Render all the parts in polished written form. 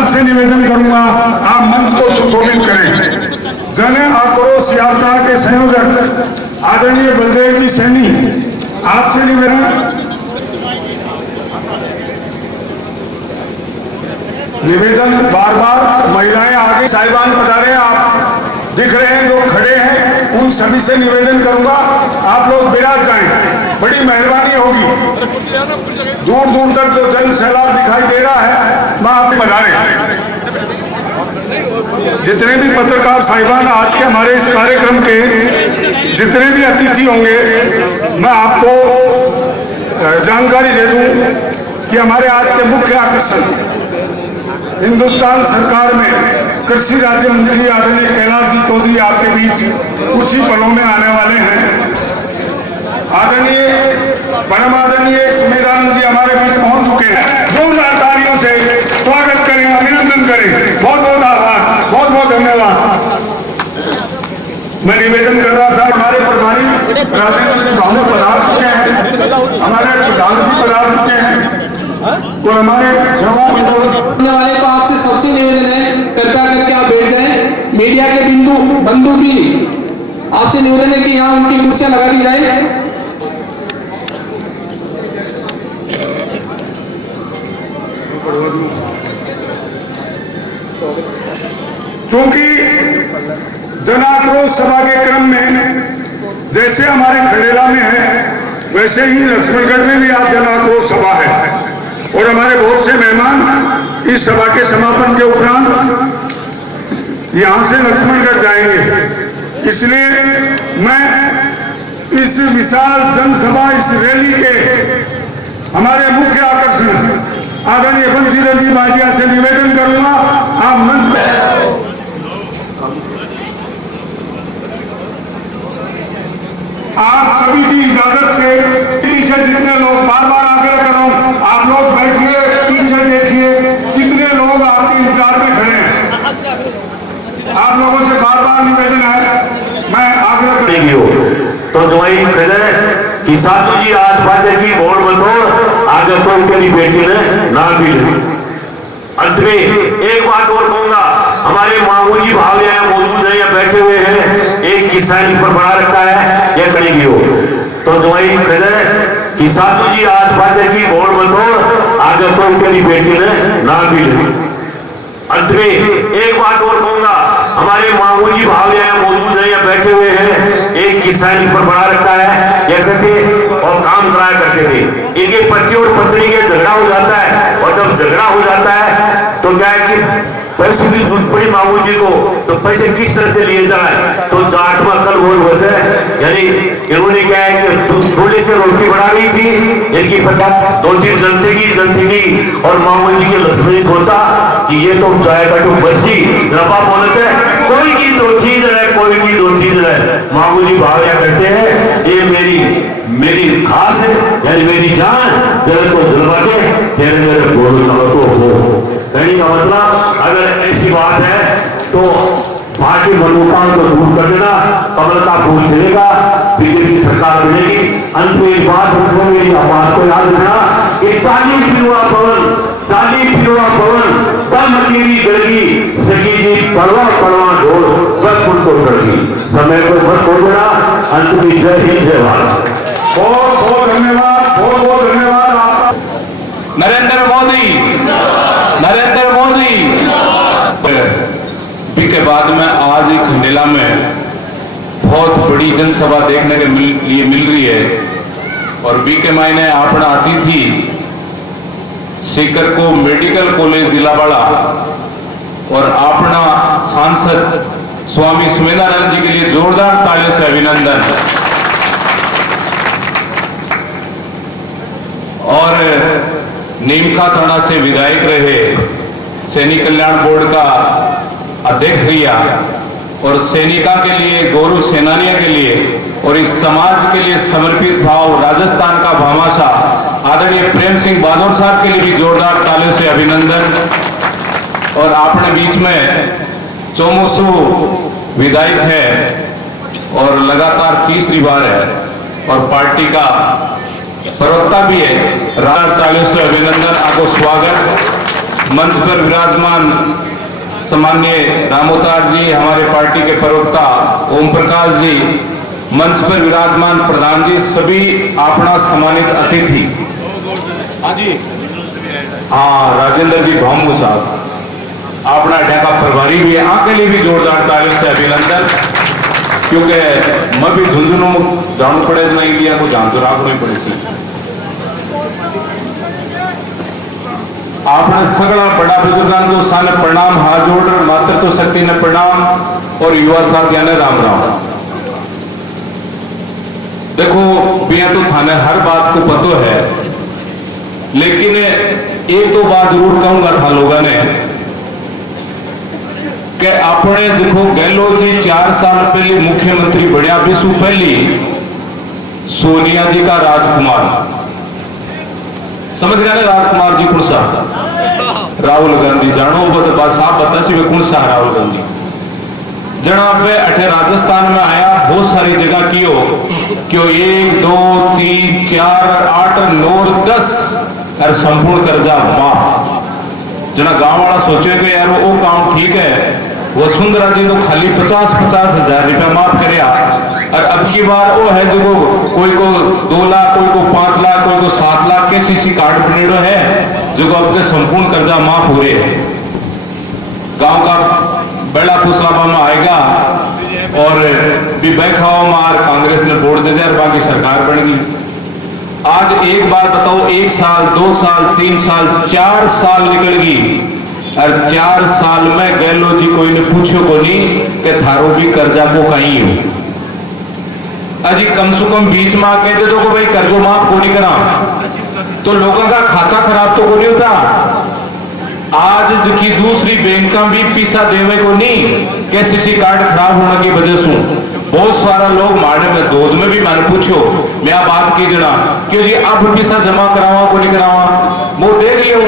जनाब से निवेदन करूंगा आप मंच को सुशोभित करें। जन आक्रोश यात्रा के संयोजक आदरणीय बलदेव जी सैनी, आपसे निवेदन बार बार महिलाएं आगे साहिबान पधारे, आप दिख रहे हैं जो खड़े हैं, उन सभी से निवेदन करूंगा आप लोग विराज जाएं, बड़ी मेहरबानी होगी। दूर दूर तक जो जन सैलाब दिखाई दे रहा है, मैं आप पधारे। जितने भी पत्रकार साहिबान आज के हमारे इस कार्यक्रम के जितने भी अतिथि होंगे, मैं आपको जानकारी दे दूं कि हमारे आज के मुख्य आकर्षण हिंदुस्तान सरकार में कृषि राज्य मंत्री आदरणीय कैलाश जी चौधरी आपके बीच कुछ ही पलों में आने वाले हैं। आदरणीय परम आदरणीय सुमेधानंद जी हमारे बीच पहुंच चुके हैं। जोरदार तालियों से स्वागत करें, अभिनंदन करें। बहुत बहुत आभार, बहुत बहुत धन्यवाद। मैं निवेदन कर रहा था, हमारे प्रभारी राजेंद्र जी भावना पधार चुके हैं, हमारे प्रधान जी पधार चुके हैं और हमारे बोलने वाले को आपसे सबसे निवेदन है, कृपया करके आप बैठ जाएं। मीडिया के बंधु भी आपसे निवेदन है कि यहाँ उनकी कुर्सियां लगा दी जाए। क्योंकि जन आक्रोश सभा के क्रम में जैसे हमारे खंडेला में है, वैसे ही लक्ष्मणगढ़ में भी आज जन आक्रोश सभा है और हमारे बहुत से मेहमान इस सभा के समापन के उपरांत यहां से लक्ष्मणगढ़ जाएंगे। इसलिए मैं इस विशाल जनसभा, इस रैली के हमारे मुख्य आकर्षण आदरणीय बंशीधर जी बाजिया से निवेदन करूंगा आप मंच में आप सभी की इजाजत से पीछे जितने लोग, बार बार आग्रह कर रहा हूं, आप लोग बैठिए, पीछे देखिए कितने लोग आपके इंतजार में खड़े हैं। आप लोगों से बार बार निवेदन है, मैं आग्रह कर तो जो कि सासू जी आज बाजे की बोल बतौर आगे तो तेरी बेटी ने ना भी। अंत में एक बात और कहूंगा, हमारे मामू जी भाव यहाँ मौजूद है या बैठे हुए हैं, एक किसान पर बना रखा है या खड़ी हो, तो जो कि सासू जी आज बाजे की बोल बतौर आगे तो तेरी बेटी ने ना भी। अंत में एक बात और कहूंगा, हमारे मामू जी भाव यहाँ मौजूद है या बैठे हुए हैं, एक किसान पर बना रखा है या करते और काम कराया करते थे। इनके पति और पत्नी के झगड़ा हो जाता है और जब झगड़ा हो जाता है तो क्या है कि पैसों की जरूरत पड़ी मामू जी को, तो पैसे किस तरह से लिए जाए, तो जाटवा कल बोल बचे, यानी इन्होंने क्या है कि चूल्हे से रोटी बना रही थी, इनकी पता 2-3 जलती की और मामू जी के लक्ष्मण ने सोचा कि ये तो जाएगा तो बसी रफा बोलते हैं, कोई की 2 चीज है, कोई की 2 चीज है। मामू जी भावना करते हैं, ये मेरी खास है, यानी मेरी जान, जल को जलवा दे, तेरे मेरे बोलो चलो तो हो। कहने का मतलब अगर ऐसी बात है तो पार्टी मनोकामना को दूर कर देना, कमल का फूल चलेगा, बीजेपी सरकार बनेगी। अंत में एक बात रखो, मेरी बात को याद रखना कि 40 पिलवा पवन बम तेरी गड़गी सगी जी पड़वा ढोल बस उनको गड़गी। समय को मत छोड़ देना। अंत में जय हिंद, जय भारत। बहुत बहुत धन्यवाद, बहुत बहुत धन्यवाद आपका। नरेंद्र मोदी के बाद में आज खंडेला में बहुत बड़ी जनसभा देखने के लिए मिल रही है और बीके मायने अपना अतिथि सीकर को मेडिकल कॉलेज दिलावाड़ा और अपना सांसद स्वामी सुमेधानंद जी के लिए जोरदार तालियों से अभिनंदन। और नीमका थाना से विधायक रहे, सैनिक कल्याण बोर्ड का अध्यक्ष रिया और सैनिका के लिए, गौरव सेनानियों के लिए और इस समाज के लिए समर्पित भाव राजस्थान का भामाशाह आदरणीय प्रेम सिंह बहादुर साहब के लिए भी जोरदार तालियों से अभिनंदन। और अपने बीच में चौमुसू विधायक है और लगातार तीसरी बार है और पार्टी का प्रवक्ता भी है, तालियों से अभिनंदन, आपको स्वागत। मंच पर विराजमान सम्मान्य रामोतार जी, हमारे पार्टी के प्रवक्ता ओम प्रकाश जी, मंच पर विराजमान प्रधान जी, सभी अपना सम्मानित अतिथि, हाँ जी, हाँ राजेंद्र जी भामू साहब, अपना ढाका प्रभारी भी है, आके लिए भी जोरदार तालियों से अभिनंदन, क्योंकि मैं भी झुंझुनों जान पड़े ना इंडिया को जान तो राखनी पड़े सी। आपने सगड़ा बड़ा बुजुर्गान को सान प्रणाम, हाथ जोड़ मात्र तो शक्ति ने प्रणाम, और युवा साथियों ने राम राम। देखो बिया तो थाने हर बात को पतो है, लेकिन एक तो बात जरूर कहूंगा था लोगों ने कि अपने देखो गहलोत जी 4 साल पहले मुख्यमंत्री बढ़िया, विश्व पहली सोनिया जी का राजकुमार, समझ गए ना राजकुमार जी कौन सा? राहुल गांधी, जानो साहब बता सी कौन सा राहुल गांधी जनाब अठे राजस्थान में आया, बहुत सारी जगह क्यों 1 2 3 4 8 9 10 और संपूर्ण कर्जा माफ। जना गांव वाला सोचे कि यार वो काम ठीक है, वसुंधरा जी तो खाली 50-50 हजार रुपया माफ करे, और अब की बार वो है जो कोई को 2 लाख, कोई को 5 लाख, कोई को 7 लाख के सीसी कार्ड बनेड़ो है, जो आपके संपूर्ण कर्जा माफ हो रहे हैं। गांव का बड़ा खुशलाबा में आएगा और भी बैखाओ मार कांग्रेस ने वोट दे दिया और बाकी सरकार बन गई। आज एक बात बताओ, 1 साल 2 साल 3 साल 4 साल निकल गई, और 4 साल में गहलोत जी कोई ने पूछो को नहीं कि थारो भी कर्जा को कहीं हो। अजी कम से कम बीच में कह दे दो को भाई कर्जो माफ को नहीं करा, तो लोगों का खाता खराब तो को नहीं होता। आज की दूसरी बैंक का भी पैसा देवे को नहीं कि सीसी कार्ड खराब होने की वजह से बहुत सारा लोग मारने में दूध में भी मैंने पूछो, मैं बात की जना क्यों जी अब पैसा जमा करावा को नहीं करावा, वो देख लियो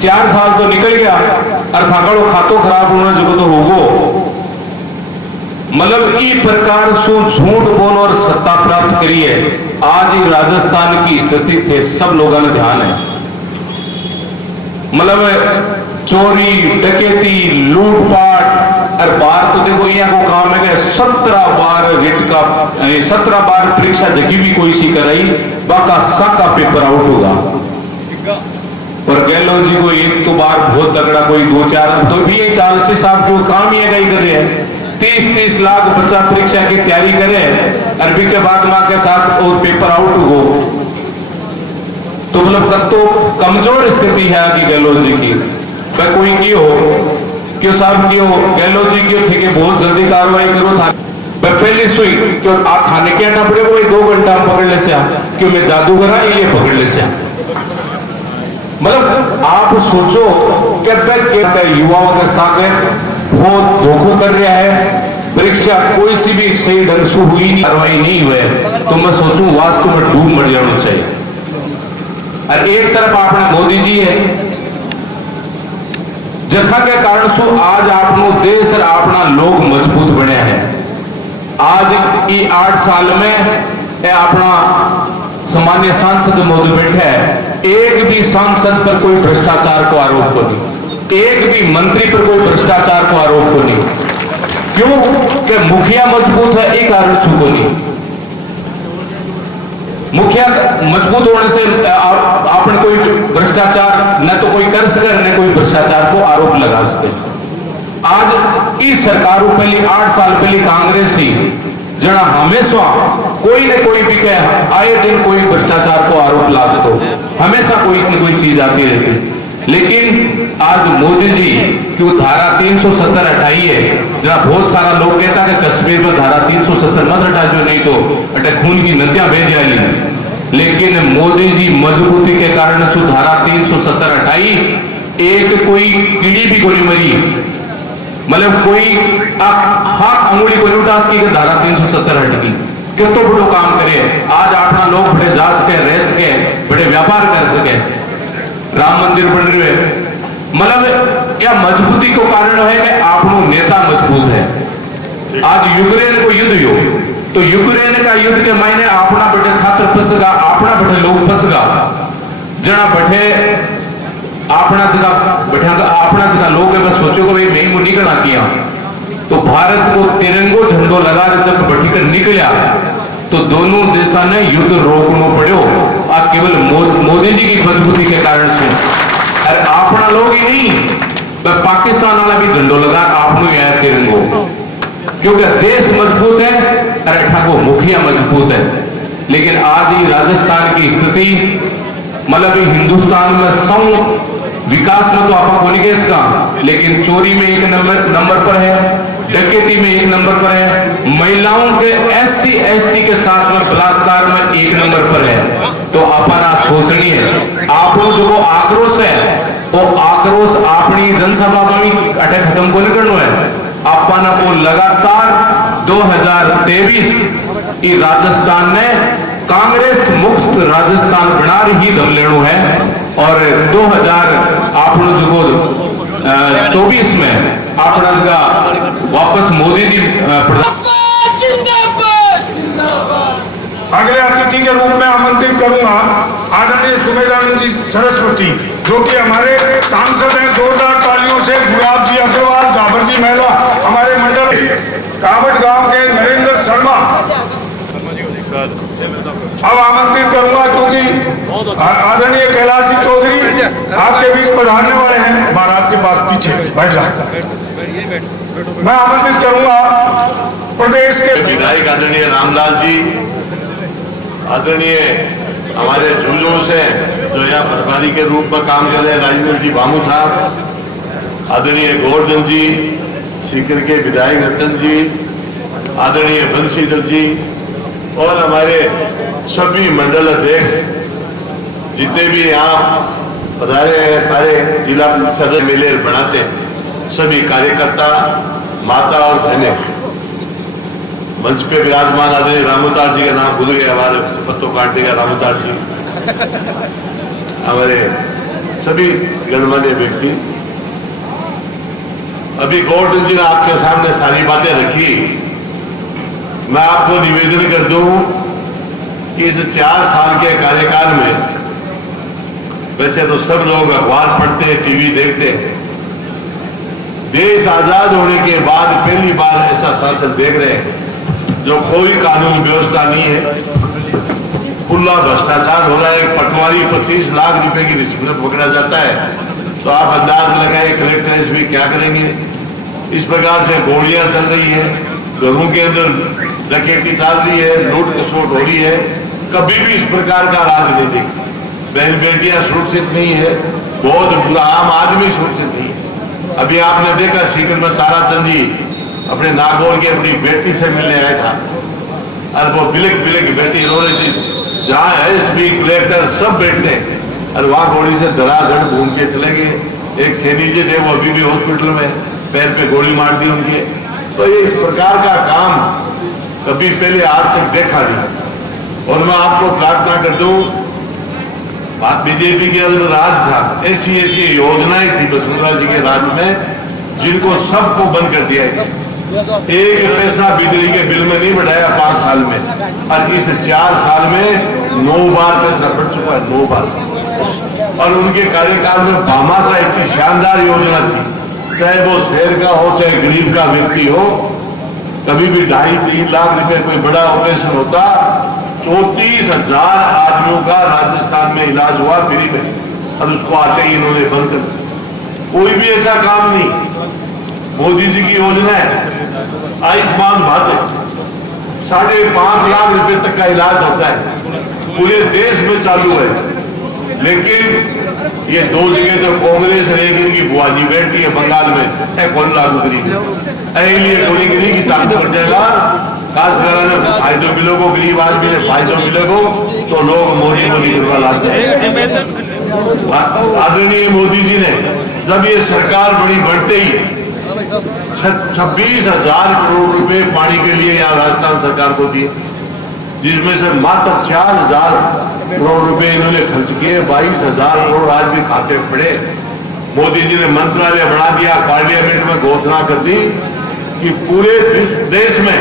4 साल तो निकल गया और थाकड़ो खातो खराब होने जो तो होगो। मतलब इस प्रकार से झूठ बोल और सत्ता प्राप्त करिए। आज ही राजस्थान की स्थिति थे, सब लोगों ने ध्यान है, मतलब चोरी डकैती लूटपाट, और बार तो देखो यहाँ को काम है कि 17 बार रिट का 17 बार परीक्षा जगी भी कोई सी कराई, बाका सबका पेपर आउट होगा। और गहलोत जी को एक तो बार बहुत तगड़ा, कोई 2-4 तो भी ये 40 साहब जो काम ही है कर रहे हैं, 30-30 लाख बच्चा परीक्षा की तैयारी करे, अरबी के बाद माँ के साथ और पेपर आउट हो, तो मतलब कब तो कमजोर स्थिति है आगे गहलोत जी की। कोई क्यों क्यों साहब क्यों गहलोत जी क्यों थे कि बहुत जल्दी कार्रवाई करो था, पहले सुई क्यों आप खाने के आना पड़े वो 2 घंटा पकड़ ले से क्यों मैं जादूगर है ये पकड़ ले से। मतलब आप सोचो कि युवाओं के साथ वो धोखा कर रहा है, परीक्षा कोई सी भी सही ढंग से हुई नहीं, कार्रवाई नहीं हुए, तो मैं सोचूं वास्तव में डूब मर जाना चाहिए। और एक तरफ आपने मोदी जी है जखा के कारण से आज आपनो देश और अपना लोग मजबूत बने हैं। आज ये 8 साल में अपना सामान्य सांसद मोदी बैठे है, एक भी सांसद पर कोई भ्रष्टाचार को आरोप को नहीं, एक भी मंत्री पर कोई भ्रष्टाचार को आरोप को नहीं। क्यों कि मुखिया मजबूत है, एक कारण छू को नहीं। मुखिया मजबूत होने से आपने कोई भ्रष्टाचार न तो कोई कर सके न कोई भ्रष्टाचार को आरोप लगा सके। आज इस सरकार पहले 8 साल पहले कांग्रेस ही जना हमेशा कोई न कोई भी कहे, आए दिन कोई भ्रष्टाचार को आरोप ला दो, हमेशा कोई न कोई चीज आती रहती। लेकिन आज मोदी जी की धारा 370 हटाई है, जरा बहुत सारा लोग कहता है कि कश्मीर में धारा 370 मत हटा जो, नहीं तो अटे खून की नदियां बह जाएगी। लेकिन मोदी जी मजबूती के कारण से धारा 370 हटाई, एक कोई कीड़ी भी गोली मरी, मतलब कोई हाथ अंगुली को उठास की धारा 370 हट गई। क्यों तो बड़ो काम करे, आज अपना लोग बड़े जा सके, रह सके, बड़े व्यापार कर सके, राम मंदिर बन रहे हैं। मतलब यह मजबूती को कारण है कि आपनो नेता मजबूत है। आज यूक्रेन को युद्ध हो तो यूक्रेन का युद्ध के मायने अपना बटे छात्र फंसगा, अपना बटे लोग फंसगा, जना बटे अपना जगह बैठा अपना जगह लोग बस सोचो कि भाई मैं वो निकलना किया। तो भारत को तिरंगो झंडो लगा जब बैठी कर निकला तो दोनों देशों ने युद्ध रोकना पड़ो आ केवल मोदी जी की मजबूती के कारण से। अरे अपना लोग ही नहीं पाकिस्तान वाला भी झंडो लगा आपनो ही आया तिरंगो, क्योंकि देश मजबूत है अरे ठाकुर मुखिया मजबूत है। लेकिन आज ही राजस्थान की स्थिति मतलब हिंदुस्तान में सौ विकास में तो आपा कोनी केस का, लेकिन चोरी में एक नंबर पर है, डकैती में एक नंबर पर है, महिलाओं के SC ST के साथ में बलात्कार में एक नंबर पर है। तो अपना सोचनी है आपको जो वो आक्रोश है वो आक्रोश अपनी जनसभा में भी अटैक खत्म को नहीं करना है। अपना को लगातार 2023 की राजस्थान ने कांग्रेस मुक्त राजस्थान बना ही दम लेनो है और 2024 में अपना वापस मोदी जी अगले अतिथि के रूप में आमंत्रित करूंगा आदरणीय सुमेधानंद जी सरस्वती, जो कि हमारे सांसद हैं। जोरदार तालियों से गुलाब जी अग्रवाल, जाबर जी महिला हमारे मंडल कावट गांव के नरेंद्र शर्मा अब आमंत्रित करूंगा, क्योंकि आदरणीय कैलाश जी चौधरी आपके बीच पधारने वाले हैं। महाराज के पास पीछे बैठ जा। मैं आमंत्रित करूंगा प्रदेश के विधायक आदरणीय रामलाल जी, आदरणीय हमारे जूझों से जो यहाँ प्रभारी के रूप में काम कर रहे हैं राजेंद्र जी भामू साहब, आदरणीय गोवर्धन जी, सीकर के विधायक रतन जी, आदरणीय बंशीधर जी और हमारे सभी मंडल अध्यक्ष जितने भी यहाँ पधारे हैं, सारे जिला सदस्य मिले बनाते हैं, सभी कार्यकर्ता, माता और बहनें, मंच पे विराजमान आदरणीय रामोदार जी का नाम भूल गए, हमारे पत्तों काटने का रामोदार जी, हमारे सभी गणमान्य व्यक्ति। अभी गोवर्धन जी ने आपके सामने सारी बातें रखी। मैं आपको निवेदन कर दूं कि इस 4 साल के कार्यकाल में वैसे तो सब लोग अखबार पढ़ते हैं, टीवी देखते हैं, देश आजाद होने के बाद पहली बार ऐसा शासन देख रहे हैं जो कोई कानून व्यवस्था नहीं है, खुला भ्रष्टाचार हो रहा है। पटवारी 25 लाख रुपए की रिश्वत पकड़ा जाता है तो आप अंदाज लगाए कलेक्टर एसपी क्या करेंगे। इस प्रकार से गोलियां चल रही है, घरों के अंदर डकैती चल रही है, लूट खसोट हो रही है। कभी भी इस प्रकार का राजनीतिक बहन बेटियां सुरक्षित नहीं है, बहुत बुरा, आम आदमी सुरक्षित नहीं है। अभी आपने देखा सीकर में ताराचंद जी अपने नागौर की अपनी बेटी से मिलने आया था और वो बिलक बिलक बेटी रो रही थी, जहाँ एसपी कलेक्टर सब बैठते और वहां गोली से धड़ाधड़ घूम के चले गए। एक सैनी जी थे वो अभी भी हॉस्पिटल में, पैर पे गोली मार दी उनके। तो ये इस प्रकार का काम कभी पहले आज तक देखा नहीं। और मैं आपको प्रार्थना कर दूं, बात बीजेपी के अंदर राज था, ऐसी योजनाएं थी वसुंधरा जी के राज में जिनको सबको बंद कर दिया गया। एक पैसा बिजली के बिल में नहीं बढ़ाया 5 साल में, और इस 4 साल में 9 बार पैसा बढ़ चुका है, 9 बार। और उनके कार्यकाल में भामाशाह इतनी शानदार योजना थी, चाहे वो शहर का हो चाहे गरीब का व्यक्ति हो, कभी भी 2.5-3 लाख रुपए कोई बड़ा ऑपरेशन होता, 34,000 आदमियों का राजस्थान में इलाज हुआ फ्री में, और उसको आते ही इन्होंने बंद कर दिया। कोई भी ऐसा काम नहीं। मोदी जी की योजना है आयुष्मान भारत, 5.5 लाख रुपए तक का इलाज होता है, पूरे देश में चालू है। लेकिन ये 2 जगह तो कांग्रेस है, एक इनकी बुआजी बैठी है बंगाल में, कौन लागू करी गोलीगिरी की ताकत बढ़ जाएगा। खास कर फायदों मिलेगो, गरीब आदमी ने फायदों मिलेगो तो लोग मोदी को नहीं लाते हैं। आदरणीय मोदी जी ने जब ये सरकार बड़ी बढ़ते ही 26,000 करोड़ रुपए पानी के लिए यहाँ राजस्थान सरकार को दिए, जिसमें से मात्र 4,000 करोड़ रुपए इन्होंने खर्च किए। 22,000 करोड़ आज भी खाते पड़े। मोदी जी ने मंत्रालय बढ़ा दिया, पार्लियामेंट में घोषणा कर दी कि पूरे देश में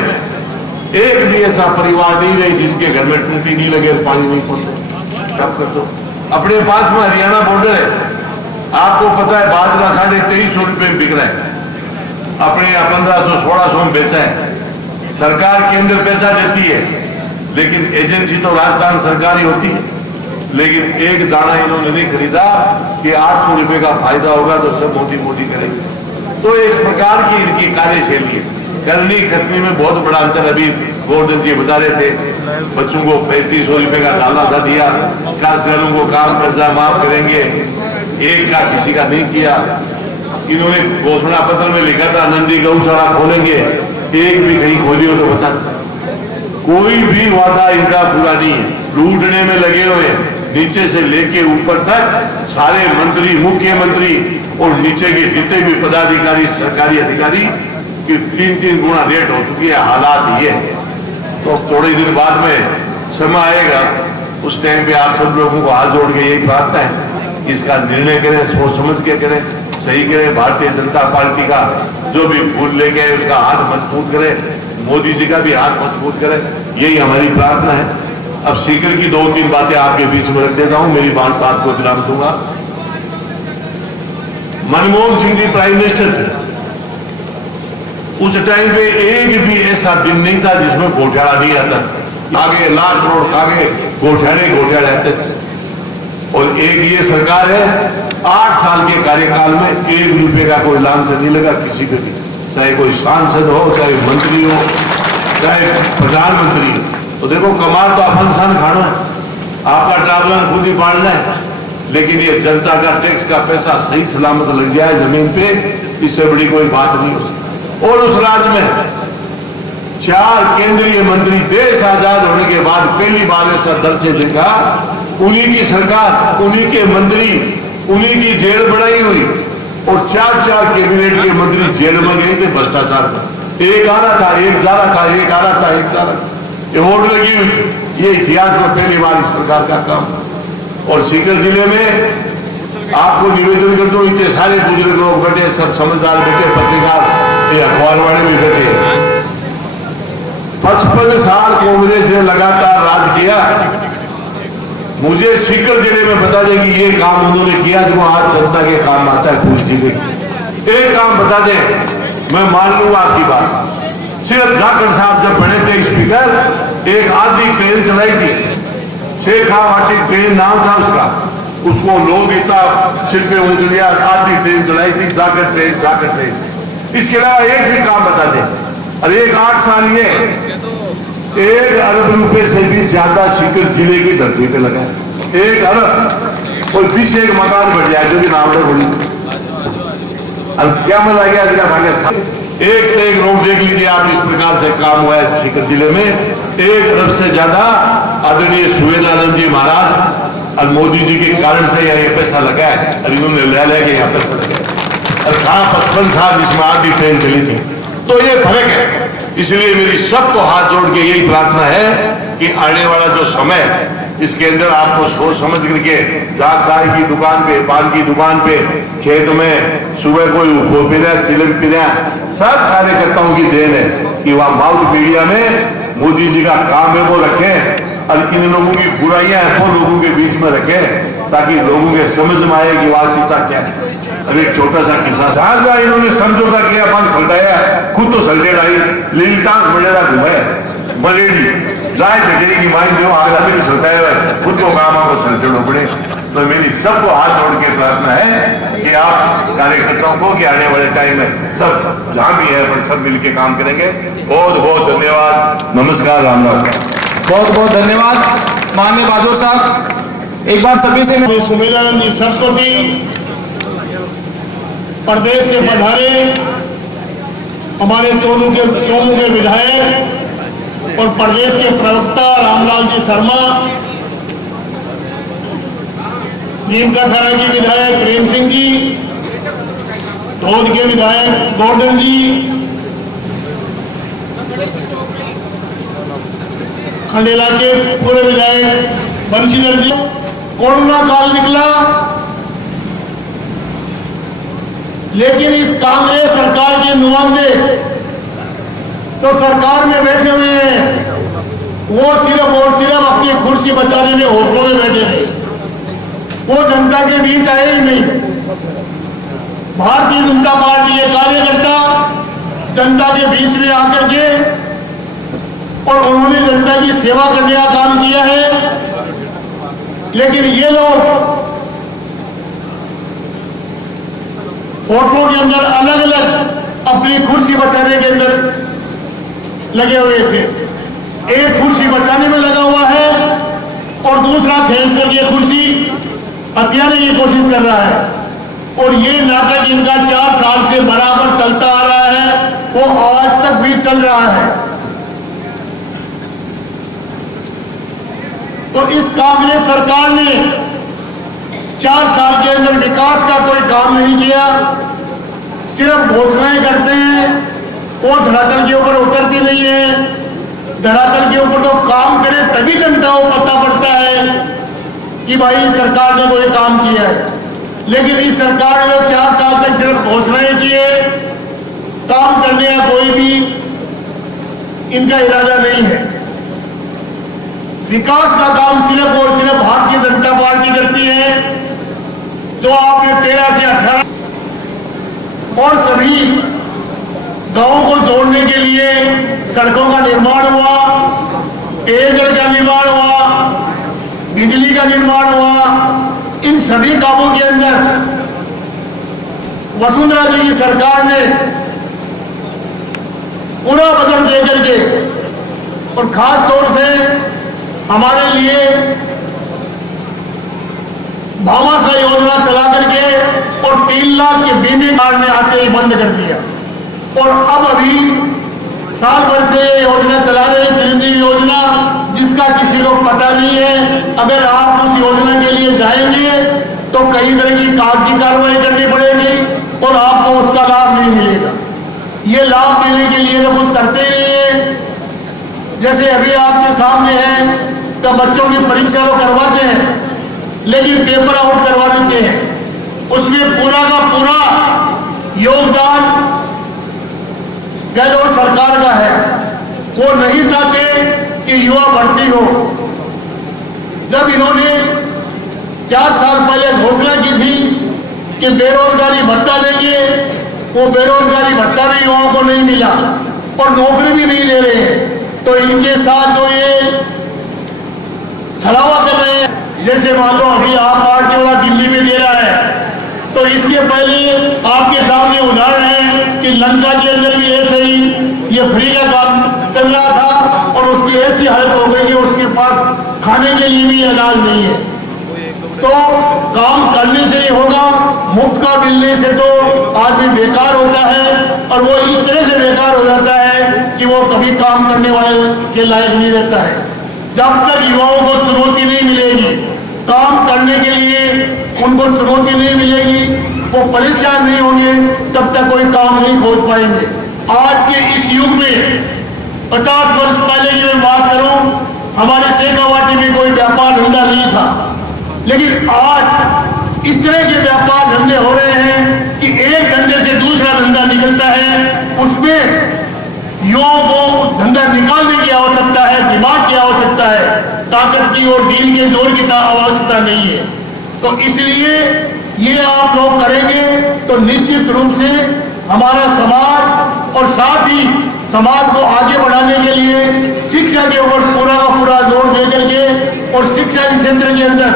एक भी ऐसा परिवार नहीं रही जिनके घर में टूटी नहीं लगे, पानी नहीं पहुंचे। क्या कर दो, अपने पास में हरियाणा बॉर्डर है, आपको पता है बाजरा 2350 रुपये में बिक रहा है, अपने यहाँ 1500-1600 में बेचा है। सरकार केंद्र पैसा देती है, लेकिन एजेंसी तो राजस्थान सरकारी होती है। लेकिन एक दाना इन्होंने नहीं खरीदा कि 800 रुपये का फायदा होगा तो सब मोदी मोदी करेंगे। तो इस प्रकार की इनकी कार्यशैली है। करनी खतनी में बहुत बड़ा अंतर। अभी गोवर्धन जी बता रहे थे, बच्चों को 3500 रुपये का दाना था दिया, काश्तकारों को काम कर्जा माफ करेंगे, एक का किसी का नहीं किया। इन्होंने घोषणा पत्र में लिखा था नंदी गौशाला खोलेंगे, एक भी कहीं खोली हो तो बता। कोई भी वादा इनका पूरा नहीं है, लूटने में लगे हुए। नीचे से लेके ऊपर तक सारे मंत्री, मुख्यमंत्री और नीचे के जितने भी पदाधिकारी, सरकारी अधिकारी की 3-3 गुना रेट हो चुकी है। हालात ये, तो थोड़े दिन बाद में समय आएगा, उस टाइम पे आप सब लोगों को हाथ जोड़ के यही प्रार्थना है कि इसका निर्णय करें, सोच समझ के करें, सही करें। भारतीय जनता पार्टी का जो भी फूल लेके आए उसका हाथ मजबूत करें, मोदी जी का भी हाथ मजबूत करें, यही हमारी प्रार्थना है। अब सीकर की 2-3 बातें आपके बीच में रख देता हूं, मेरी बात को विराम दूंगा। मनमोहन सिंह जी प्राइम मिनिस्टर थे, उस टाइम पे एक भी ऐसा दिन नहीं था जिसमें घोटाला नहीं आता। आगे लाख करोड़ खागे घोटाले आते थे। और एक ये सरकार है, 8 साल के कार्यकाल में 1 रुपए का कोई लांछन नहीं लगा किसी पे भी, चाहे कोई सांसद हो, चाहे मंत्री हो, चाहे प्रधानमंत्री हो। तो देखो कमाल तो अपन सान खाना है, आपका ट्रैवलर खुद ही पालना है, लेकिन ये जनता का टैक्स का पैसा सही सलामत लग जाए जमीन पे, इससे बड़ी कोई बात नहीं हो सकती। और उस राज्य में 4 केंद्रीय मंत्री देश आजाद होने के बाद पहली बार ऐसा दर्जे देखा, उन्हीं की सरकार, उन्हीं के मंत्री, उन्हीं की जेल बढ़ाई हुई और 4-4 कैबिनेट के मंत्री जेल में गए थे भ्रष्टाचार में। एक आ रहा था, एक जा रहा था, एक आ रहा था, एक जा रहा था, ये होड़ लगी हुई थी। ये इतिहास में पहली बार इस प्रकार का काम। और सीकर जिले में आपको निवेदन कर दूं, इतने सारे बुजुर्ग लोग बैठे, सब समझदार बैठे, पत्रकार, ये अखबार वाले भी बैठे। 55 साल कांग्रेस ने लगातार राज किया। मुझे सीकर जिले में बता दें कि ये काम उन्होंने किया जो आज जनता के काम आता है पूरी जिले। एक काम बता दें, मैं मान लूंगा आपकी बात। सिर्फ जाखड़ साहब जब बने थे स्पीकर, एक आधी ट्रेन चलाई थी, शेखावाटी ट्रेन नाम था उसका, उसको लोग इतना सिर पे उठ लिया, आधी ट्रेन चलाई थी, जाखड़ ट्रेन, जाखड़ ट्रेन। इसके अलावा एक भी काम बता दें। और एक 8 साल ये 1 अरब रुपए से भी ज्यादा सीकर जिले की धरती पे लगा, 1 अरब। और 20 एक मकान बढ़ जाए जो भी नाम है बोली। अब क्या मजा गया आज का, एक से एक रोड देख लीजिए आप, इस प्रकार से काम हुआ है सीकर जिले में। 1 अरब से ज्यादा आदरणीय सुवेदानंद जी महाराज और मोदी जी के कारण से यहाँ ये पैसा लगा है, और इन्होंने ले के यहाँ पैसा लगा। और कहा 55 साल जिसमें आधी ट्रेन चली थी, तो ये फर्क है। इसलिए मेरी सबको हाथ जोड़ के यही प्रार्थना है कि आने वाला जो समय, इसके अंदर आपको सोच समझ करके, जहाँ चाय की दुकान पे, पान की दुकान पे, खेत में सुबह कोई उखो पी रहा, चिलम पी रहा, सब कार्यकर्ताओं की देन है कि वहां माउथ मीडिया में मोदी जी का काम है वो रखें, और इन लोगों की बुराइयां हैं वो लोगों के बीच में रखें, ताकि लोगों के समझ में आए कि वास्तविकता क्या है। अब एक छोटा सा किस्सा, जहां इन्होंने समझौता किया, पान सल्टाया, खुद तो सल्टेड आई, लीलटांस बढ़ेरा घुमाए, बलेडी जाए जगह की मारी दो, आगे भी सल्टाया हुआ, खुद को काम आपको सल्टेड हो पड़े। तो मेरी सबको हाथ जोड़ के प्रार्थना है कि आप कार्यकर्ताओं को कि आने वाले टाइम में सब जहां भी है पर सब मिलकर काम करेंगे। बहुत बहुत धन्यवाद, नमस्कार, राम राम। बहुत बहुत धन्यवाद माननीय बहादुर साहब। एक बार सभी से सुमेधानंद जी सरस्वती प्रदेश से पधारे, हमारे चोनू के विधायक और प्रदेश के प्रवक्ता रामलाल जी शर्मा, नीमका थाना के विधायक प्रेम सिंह जी, धोद के विधायक गोवर्धन जी, खंडेला के पूर्व विधायक बंशीधर जी। कोरोना काल निकला, लेकिन इस कांग्रेस सरकार के नुमाइंदे तो सरकार में बैठे हुए हैं, वो सिर्फ और सिर्फ अपनी कुर्सी बचाने में होटलों में बैठे रहे, वो जनता के बीच आए ही नहीं। भारतीय जनता पार्टी के कार्यकर्ता जनता के बीच में आकर के और उन्होंने जनता की सेवा करने का काम किया है। लेकिन ये लोग वोटों के अंदर अलग अलग अपनी कुर्सी बचाने के अंदर लगे हुए थे। एक कुर्सी बचाने में लगा हुआ है और दूसरा खींच करके कुर्सी हथियाने की कोशिश कर रहा है। और ये नाटक इनका 4 साल से बराबर चलता आ रहा है, वो आज तक भी चल रहा है। तो इस कांग्रेस सरकार ने 4 साल के अंदर विकास का कोई काम नहीं किया, सिर्फ घोषणाएं करते हैं, वो धरातल के ऊपर उतरती नहीं है। धरातल के ऊपर तो काम करे तभी जनता को पता पड़ता है कि भाई सरकार ने कोई काम किया है। लेकिन इस सरकार ने 4 साल तक सिर्फ घोषणाएं किए, काम करने का कोई भी इनका इरादा नहीं है। विकास का काम सिर्फ और सिर्फ भारतीय जनता पार्टी करती है। जो आपने 13 से 18 और सभी गांवों को जोड़ने के लिए सड़कों का निर्माण हुआ, पेयजल का निर्माण हुआ, बिजली का निर्माण हुआ, इन सभी कामों के अंदर वसुंधरा जी की सरकार ने पूरा बजट दे करके और खास तौर से हमारे लिए भामाशाह योजना चला करके और 3 लाख के बीमे काटने आते ही बंद कर दिया। और अब अभी साल भर से योजना चला रहे चिरंजीवी योजना, जिसका किसी को पता नहीं है। अगर आप उस योजना के लिए जाएंगे तो कई तरह की कागजी कार्रवाई करनी पड़ेगी और आपको उसका लाभ नहीं मिलेगा। ये लाभ देने के लिए तो कुछ करते नहीं है। जैसे अभी आपके सामने है तो बच्चों की परीक्षा वो करवाते हैं, लेकिन पेपर आउट करवा देते हैं। उसमें पूरा का पूरा योगदान गहलोत सरकार का है। वो नहीं चाहते कि युवा भर्ती हो। जब इन्होंने 4 साल पहले घोषणा की थी कि बेरोजगारी भत्ता देंगे, वो बेरोजगारी भत्ता भी युवाओं को नहीं मिला और नौकरी भी नहीं दे रहे हैं। तो इनके साथ जो ये छलावा कर रहे हैं, जैसे मान लो अभी आप पार्टी वाला दिल्ली में दे रहा है, तो इसके पहले आपके सामने उदाहरण है कि लंका के अंदर भी ऐसे ही ये फ्री का काम चल रहा था और उसकी ऐसी हालत हो गई कि उसके पास खाने के लिए भी अनाज नहीं है। तो काम करने से ही होगा, मुफ्त का मिलने से तो आदमी बेकार होता है और वो इस तरह से बेकार हो जाता है कि वो कभी काम करने वाले के लायक नहीं रहता है। जब तक युवाओं को चुनौती नहीं मिलेगी, काम करने के लिए उनको चुनौती नहीं मिलेगी, वो परेशान नहीं होंगे, तब तक कोई काम नहीं खोज पाएंगे। आज के इस युग में 50 वर्ष पहले की मैं बात करूं, हमारे शेखावाटी में कोई व्यापार धंधा नहीं था, लेकिन आज इस तरह के व्यापार धंधे हो रहे हैं कि एक धंधे से दूसरा धंधा निकलता है। उसमें युवाओं को धंधा निकालने की आवश्यकता है, दिमाग की आवश्यकता है, ताकत की और दिल के जोर की आवश्यकता नहीं है। तो इसलिए ये आप लोग करेंगे तो निश्चित रूप से हमारा समाज और साथ ही समाज को आगे बढ़ाने के लिए शिक्षा के ऊपर पूरा का पूरा जोर दे करके और शिक्षा के क्षेत्र के अंदर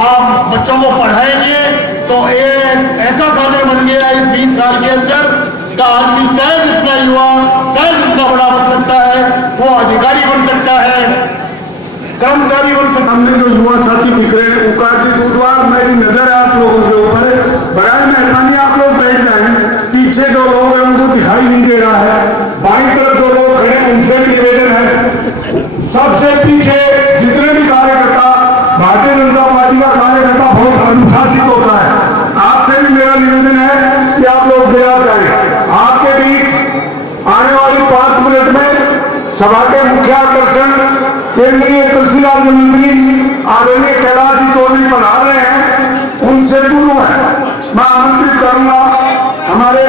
आप बच्चों को पढ़ाएंगे तो एक ऐसा साधन बन गया इस 20 साल के अंदर का आदमी चाहे जितना युवा चाहे जितना बड़ा बन सकता है, वो अधिकारी बन सकता है, कर्मचारी बन सकता है। हमने जो युवा साथी दिख रहे हैं उकार जी दूधवार, मेरी नजर है आप लोगों के ऊपर, बराए मेहरबानी आप लोग बैठ जाएं। पीछे जो लोग हैं उनको दिखाई नहीं दे रहा है, बाईं तरफ जो लोग खड़े हैं उनसे भी निवेदन है, सबसे पीछे जितने भी कार्यकर्ता, भारतीय जनता पार्टी का कार्यकर्ता बहुत अनुशासित होता है, आपसे भी मेरा निवेदन है कि आप लोग बैठ जाएं। आपके बीच आने वाली 5 मिनट में सभा के मुख्य आकर्षण केंद्रीय कृषि राज्य मंत्री आदरणीय कैलाश जी चौधरी पधार रहे हैं। उनसे पूर्व मैं आमंत्रित करूंगा हमारे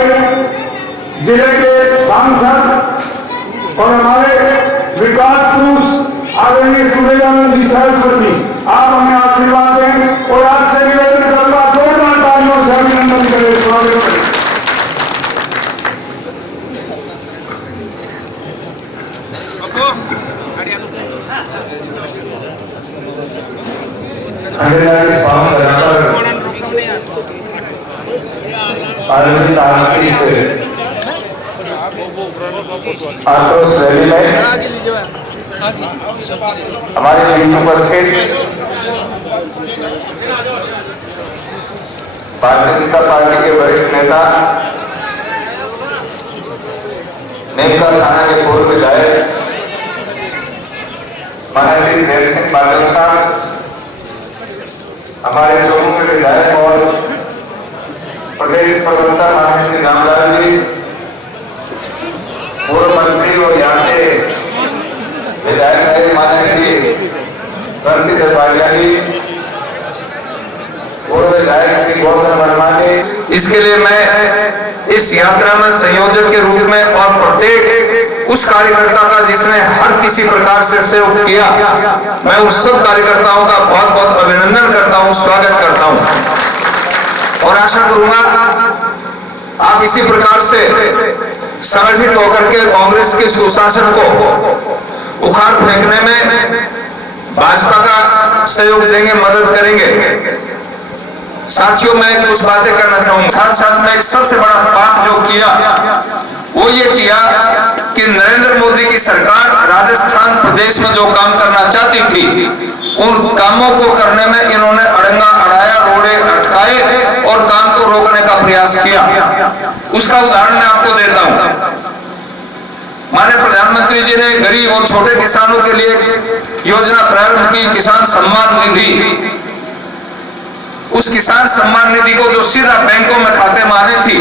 जिले के सांसद और हमारे विकास पुरुष आदरणीय सुरेंद्र जी सरस्वती, आप हमें आशीर्वाद दें और आपसे निवेदन करूंगा जोरदार ताली जोर से अभिनंदन करें, स्वागत करें। आयोजित आरती से आक्रोश रैली में हमारे बीच उपस्थित भारतीय जनता पार्टी के वरिष्ठ नेता नेमका थाना के पूर्व विधायक माननीय श्री देव सिंह पाटिल साहब, हमारे चौरों के विधायक और प्रदेश प्रवक्ता माननीय श्री रामलाल जी, पूर्व मंत्री और यहाँ से विधायक रहे माननीय श्री रणजीत पाटिया जी, पूर्व विधायक श्री गौतम वर्मा जी। इसके लिए मैं इस यात्रा में संयोजक के रूप में और प्रत्येक उस कार्यकर्ता का जिसने हर किसी प्रकार से सहयोग किया, मैं उन सब कार्यकर्ताओं का बहुत बहुत अभिनंदन करता हूं, स्वागत करता हूं और आशा करूंगा आप इसी प्रकार से संगठित होकर के कांग्रेस के सुशासन को उखाड़ फेंकने में भाजपा का सहयोग देंगे, मदद करेंगे। साथियों, मैं कुछ बातें करना चाहूंगा। साथ साथ में एक सबसे बड़ा पाप जो किया वो ये किया कि नरेंद्र मोदी की सरकार राजस्थान प्रदेश में जो काम करना चाहती थी उन कामों को करने में इन्होंने अड़ंगा अड़ाया, रोड़े अटकाए और काम को रोकने का प्रयास किया। उसका उदाहरण मैं आपको देता हूं। माननीय प्रधानमंत्री जी ने गरीब और छोटे किसानों के लिए योजना प्रारंभ की, किसान सम्मान निधि। उस किसान सम्मान निधि को जो सीधा बैंकों में खाते में आने थी,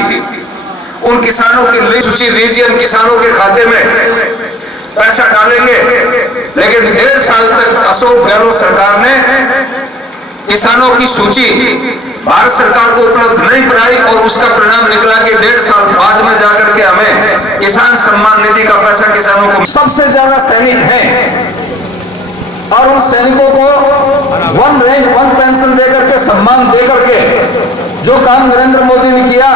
उन किसानों की लिस्ट सूची दीजिए, उन किसानों के खाते में पैसा डालेंगे। लेकिन 1.5 साल तक अशोक गहलोत सरकार ने किसानों की सूची भारत सरकार को उपलब्ध नहीं कराई और उसका परिणाम निकला कि 1.5 साल बाद में जाकर के हमें किसान सम्मान निधि का पैसा किसानों को। सबसे ज्यादा सैनिक हैं और उन सैनिकों को 1 रैंक 1 पेंशन देकर के, सम्मान देकर के जो काम नरेंद्र मोदी ने किया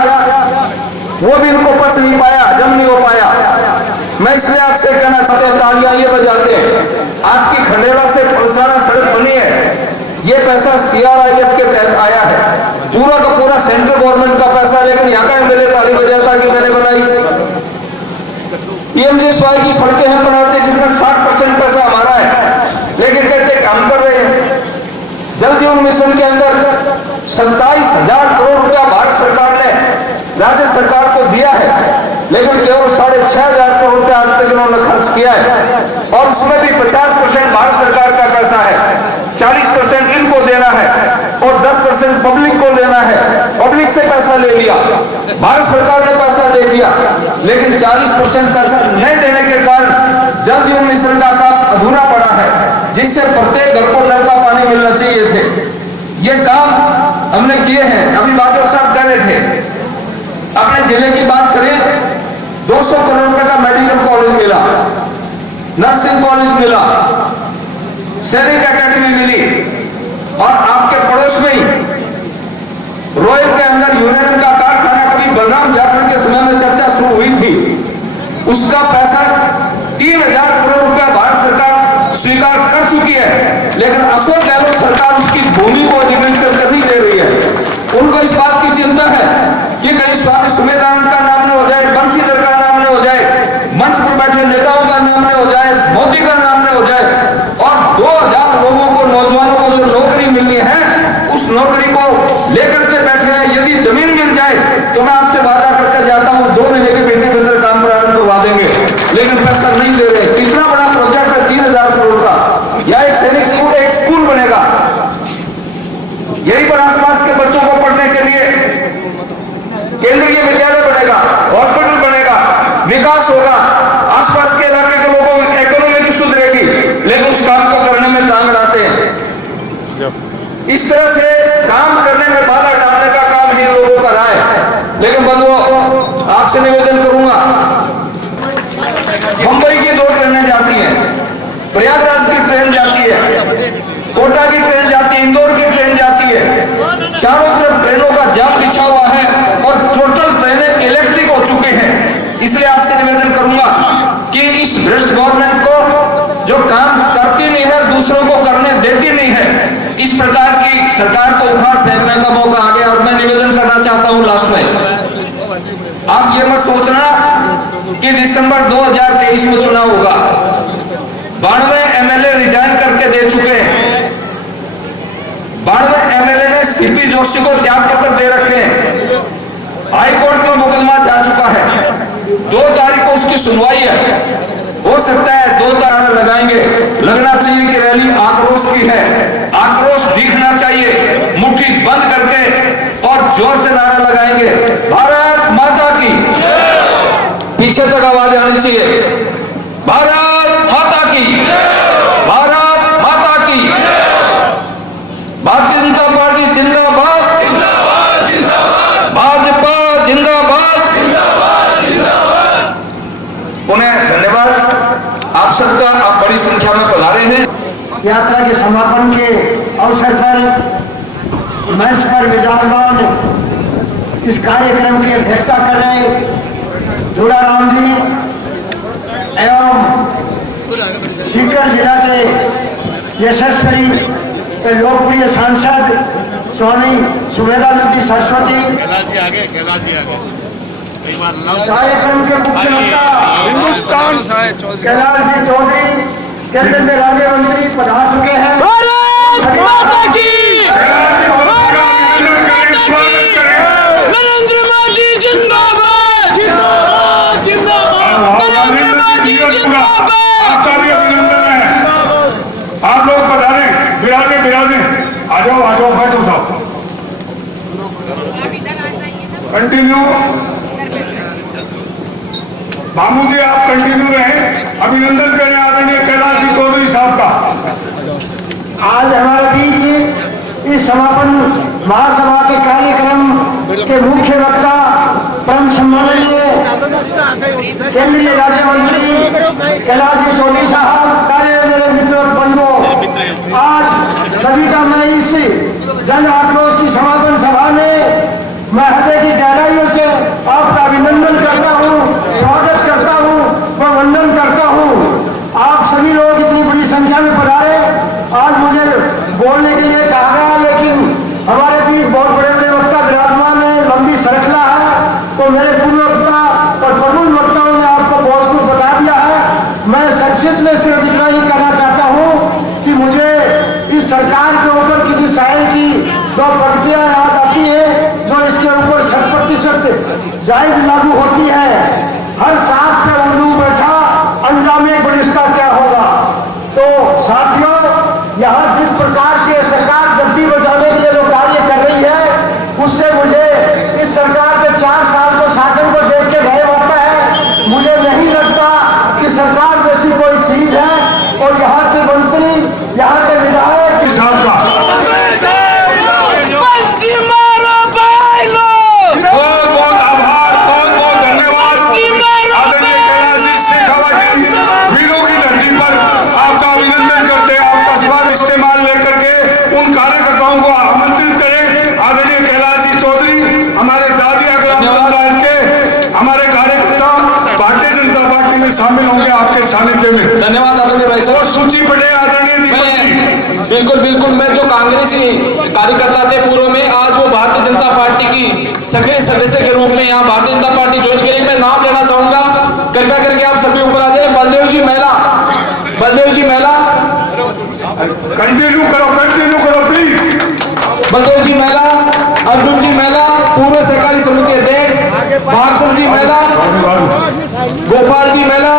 वो भी इनको पच नहीं पाया, हजम नहीं हो पाया। मैं इसलिए आपसे कहना चाहते हैं, तालियां ये बजाते हैं, आपकी खंडेला से पलसाना सड़क बनी है, ये पैसा CRIF के तहत आया है, पूरा का पूरा सेंट्रल गवर्नमेंट का पैसा। लेकिन यहाँ का एमएलए ताली बजाता कि मैंने बनाई। PMGSY की सड़कें हम बनाते जिसमें 60% पैसा हमारा है, लेकिन कहते काम कर रहे हैं। जल जीवन मिशन के अंदर 27,000 करोड़ रुपया भारत सरकार ने राज्य सरकार को दिया है, लेकिन केवल 6,500 करोड़ रुपया आज तक इन्होंने खर्च किया है और उसमें भी 50% भारत सरकार का पैसा है, 40% इनको देना है और 10% पब्लिक को देना है। पब्लिक से पैसा ले लिया, भारत सरकार ने पैसा दे दिया, लेकिन 40% पैसा नहीं देने के कारण जल जीवन मिशन का काम अधूरा पड़ा है, जिससे प्रत्येक घर को नल का पानी मिलना चाहिए थे। ये काम हमने किए हैं। अभी बादल साहब कह रहे थे, अपने जिले की बात करें, 200 करोड़ रुपए का मेडिकल कॉलेज मिला, नर्सिंग कॉलेज मिला, सैनिक एकेडमी मिली और आपके पड़ोस में ही रोयल के अंदर यूरेनियम का कारखाना, कभी बलराम जाखड़ के समय में चर्चा शुरू हुई थी, उसका पैसा 3,000 करोड़ रुपया भारत सरकार स्वीकार कर चुकी है, लेकिन अशोक गहलोत सरकार उसकी भूमि को अधिग्रहित कर नहीं दे रही है। उनको इस बात की चिंता है कि कहीं स्वामी सुमेधानंद का नाम न हो जाए, बंशीधर का नाम न हो जाए, मंच पर बैठे नेताओं का नाम न हो जाए, मोदी का नाम न हो जाए और 2,000 लोगों को, नौजवानों को जो नौकरी मिलनी है उस नौकरी को लेकर के बैठे हैं। यदि जमीन मिल जाए तो मैं आपसे वादा करके जाता हूं 2 महीने के भीतर काम प्रारंभ करवा देंगे, लेकिन पैसा नहीं दे रहे। कितना बड़ा प्रोजेक्ट है, 3,000 करोड़ का। या एक सैनिक स्कूल, एक स्कूल बनेगा यहीं पर, आसपास के बच्चों को पढ़ने के लिए केंद्रीय विद्यालय बनेगा, हॉस्पिटल बनेगा, विकास होगा, आसपास के इलाके के लोगों की इकोनॉमी की सुधरेगी, लेकिन उस काम को करने में टांग अड़ाते हैं। इस तरह से काम करने में बाधा डालने का काम ही लोगों का रहा है। लेकिन बंधुओं, आपसे निवेदन करूंगा, मुंबई की 2 ट्रेनें जाती हैं, प्रयागराज की ट्रेन जाती है, कोटा की ट्रेन जाती है, इंदौर की ट्रेन जाती है, चारों तरफ ट्रेनों का जाम आप ये मत सोचना कि दिसंबर 2023 में चुनाव होगा। 92 एमएलए रिजाइन करके दे चुके हैं। 92 एमएलए ने सीपी जोशी को त्याग पत्र दे रखे हैं। हाई कोर्ट में मुकदमा जा चुका है। 2 तारीख को उसकी सुनवाई है। हो सकता है 2 तारीख लगाएंगे। लगना चाहिए कि रैली आक्रोश की है, आक्रोश दिखना चाहिए। मुट्ठी बंद करके और जोर से नारा लगाएंगे, भारत माता की। पीछे तक आवाज आनी चाहिए, भारत माता की, भारत माता की। भारतीय जनता पार्टी जिंदाबाद, भाजपा जिंदाबाद। उन्हें धन्यवाद आप सबका। आप बड़ी संख्या में पधारे हैं। यात्रा के समापन के अवसर पर मंच पर विराजमान इस कार्यक्रम की अध्यक्षता कर रहे धूड़ाराम जी एवं सीकर जिला के यशस्वी लोकप्रिय सांसद स्वामी सुमेधानंद सरस्वती, कार्यक्रम के मुख्य वक्ता हिंदुस्तान कैलाश जी चौधरी, केंद्र में राज्य मंत्री पधार चुके हैं। नरेंद्र मोदी जिंदाबाद, जिंदाबाद, जिंदाबाद, नरेंद्र मोदी जिंदाबाद। आपका भी अभिनंदन है। आप लोग पधारे, विराजे विराजे। आ जाओ आ जाओ, बैठो साहब। कंटिन्यू भामू जी, आप कंटिन्यू रहें। अभिनंदन करें आदरणीय कैलाश जी चौधरी साहब का। आज हमारे बीच इस समापन महासभा के कार्यक्रम के मुख्य वक्ता परम सम्माननीय केंद्रीय राज्य मंत्री कैलाश जी चौधरी साहब, मेरे मित्रों बंधुओं, आज सभी का मैं इस जन आक्रोश की समापन सभा में मैं हृदय की गहराइयों से आपका अभिनंदन करता हूँ, स्वागत करता हूँ व वंदन करता हूँ। आप सभी लोग इतनी बड़ी संख्या में पधारे। आज मुझे बोलने के लिए कहा गया, लेकिन हमारे बीच बहुत बड़े बड़े वक्ता विराजमान है, लंबी श्रृंखला है, तो मेरे पूर्व वक्ता और प्रमुख वक्ताओं ने आपको बहुत कुछ बता दिया है। मैं संक्षिप्त में सिर्फ इतना ही कहना चाहता हूँ कि मुझे इस सरकार के ऊपर किसी शायर की 2 पंक्तियां याद आती है जो इसके ऊपर 100% जायज लागू होती है। हर सांप पे उल्लू बैठा, अंजामे गुलिस्ता क्या होगा। तो साथियों, यहाँ जिस प्रकार से सरकार गद्दी बचाने के लिए जो कार्य कर रही है, उससे मुझे इस सरकार के 4 साल के शासन को देख के भय आता है। मुझे नहीं लगता कि सरकार जैसी कोई चीज है। और यहाँ के मंत्री, यहाँ के विधायक साहब का बहुत बहुत आभार, बहुत बहुत धन्यवाद। आदरणीय कैलाश जी शेखावत जी, वीरों की धरती पर आपका अभिनंदन करते हैं। आपका स्वागत इस्तेमाल लेकर के उन कार्यकर्ताओं को आमंत्रित करें। आदरणीय कैलाश जी चौधरी हमारे दादिया ग्राम पंचायत के हमारे कार्यकर्ता भारतीय जनता पार्टी में शामिल होंगे आपके सानिध्य में। धन्यवाद आदरणीय भाई साहब। और सूची पढ़े आदरणीय दीपक जी। बिल्कुल बिल्कुल, मैं जो कांग्रेसी कार्यकर्ता थे पूर्व में, आज वो भारतीय जनता पार्टी की सक्रिय सदस्य के रूप में यहाँ भारतीय जनता पार्टी ज्वाइन करेंगे। मैं नाम लेना चाहूंगा, कृपया करके आप सभी ऊपर आ जाए। बलदेव जी महिला, बलदेव जी महिला, कंटिन्यू करो प्लीज। बलदेव जी महिला, अर्जुन जी महिला, पूर्व सहकारी समिति अध्यक्ष, भागचंद जी महिला, गोपाल जी महिला,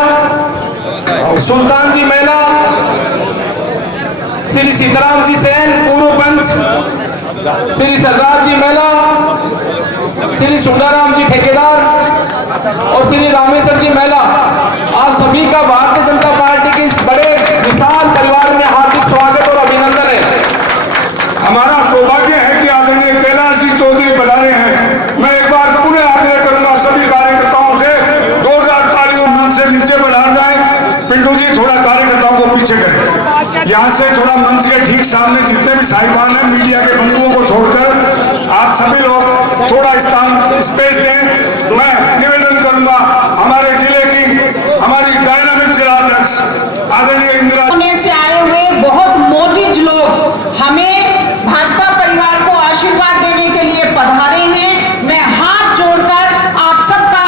सुल्तान जी महिला, श्री सीताराम जी सेन पूर्व पंच, श्री सरदार जी महिला, श्री सुंदराम जी ठेकेदार और श्री रामेश्वर जी महिला। आप सभी का भारतीय जनता पार्टी के इस बड़े विशाल परिवार में हार्दिक स्वागत और अभिनंदन है। हमारा सौभाग्य है कि आदरणीय कैलाश जी चौधरी पधारे हैं। मैं एक बार पुनः आग्रह करूंगा सभी कार्यकर्ताओं से, जोरदार तालियों मंच से नीचे पधार जाए। पिंटू जी थोड़ा कार्यकर्ताओं को पीछे करें, यहाँ से थोड़ा मंच के ठीक सामने जितने भी साहिबान हैं, मीडिया के बंधुओं को छोड़कर आप सभी लोग थोड़ा स्थान स्पेस दें। मैं निवेदन करूंगा हमारे जिले की हमारी डायनामिक जिलाध्यक्ष आदरणीय इंदिरा से आए हुए बहुत मोजिज लोग हमें भाजपा परिवार को आशीर्वाद देने के लिए पधारे हैं। मैं हाथ जोड़कर आप सबका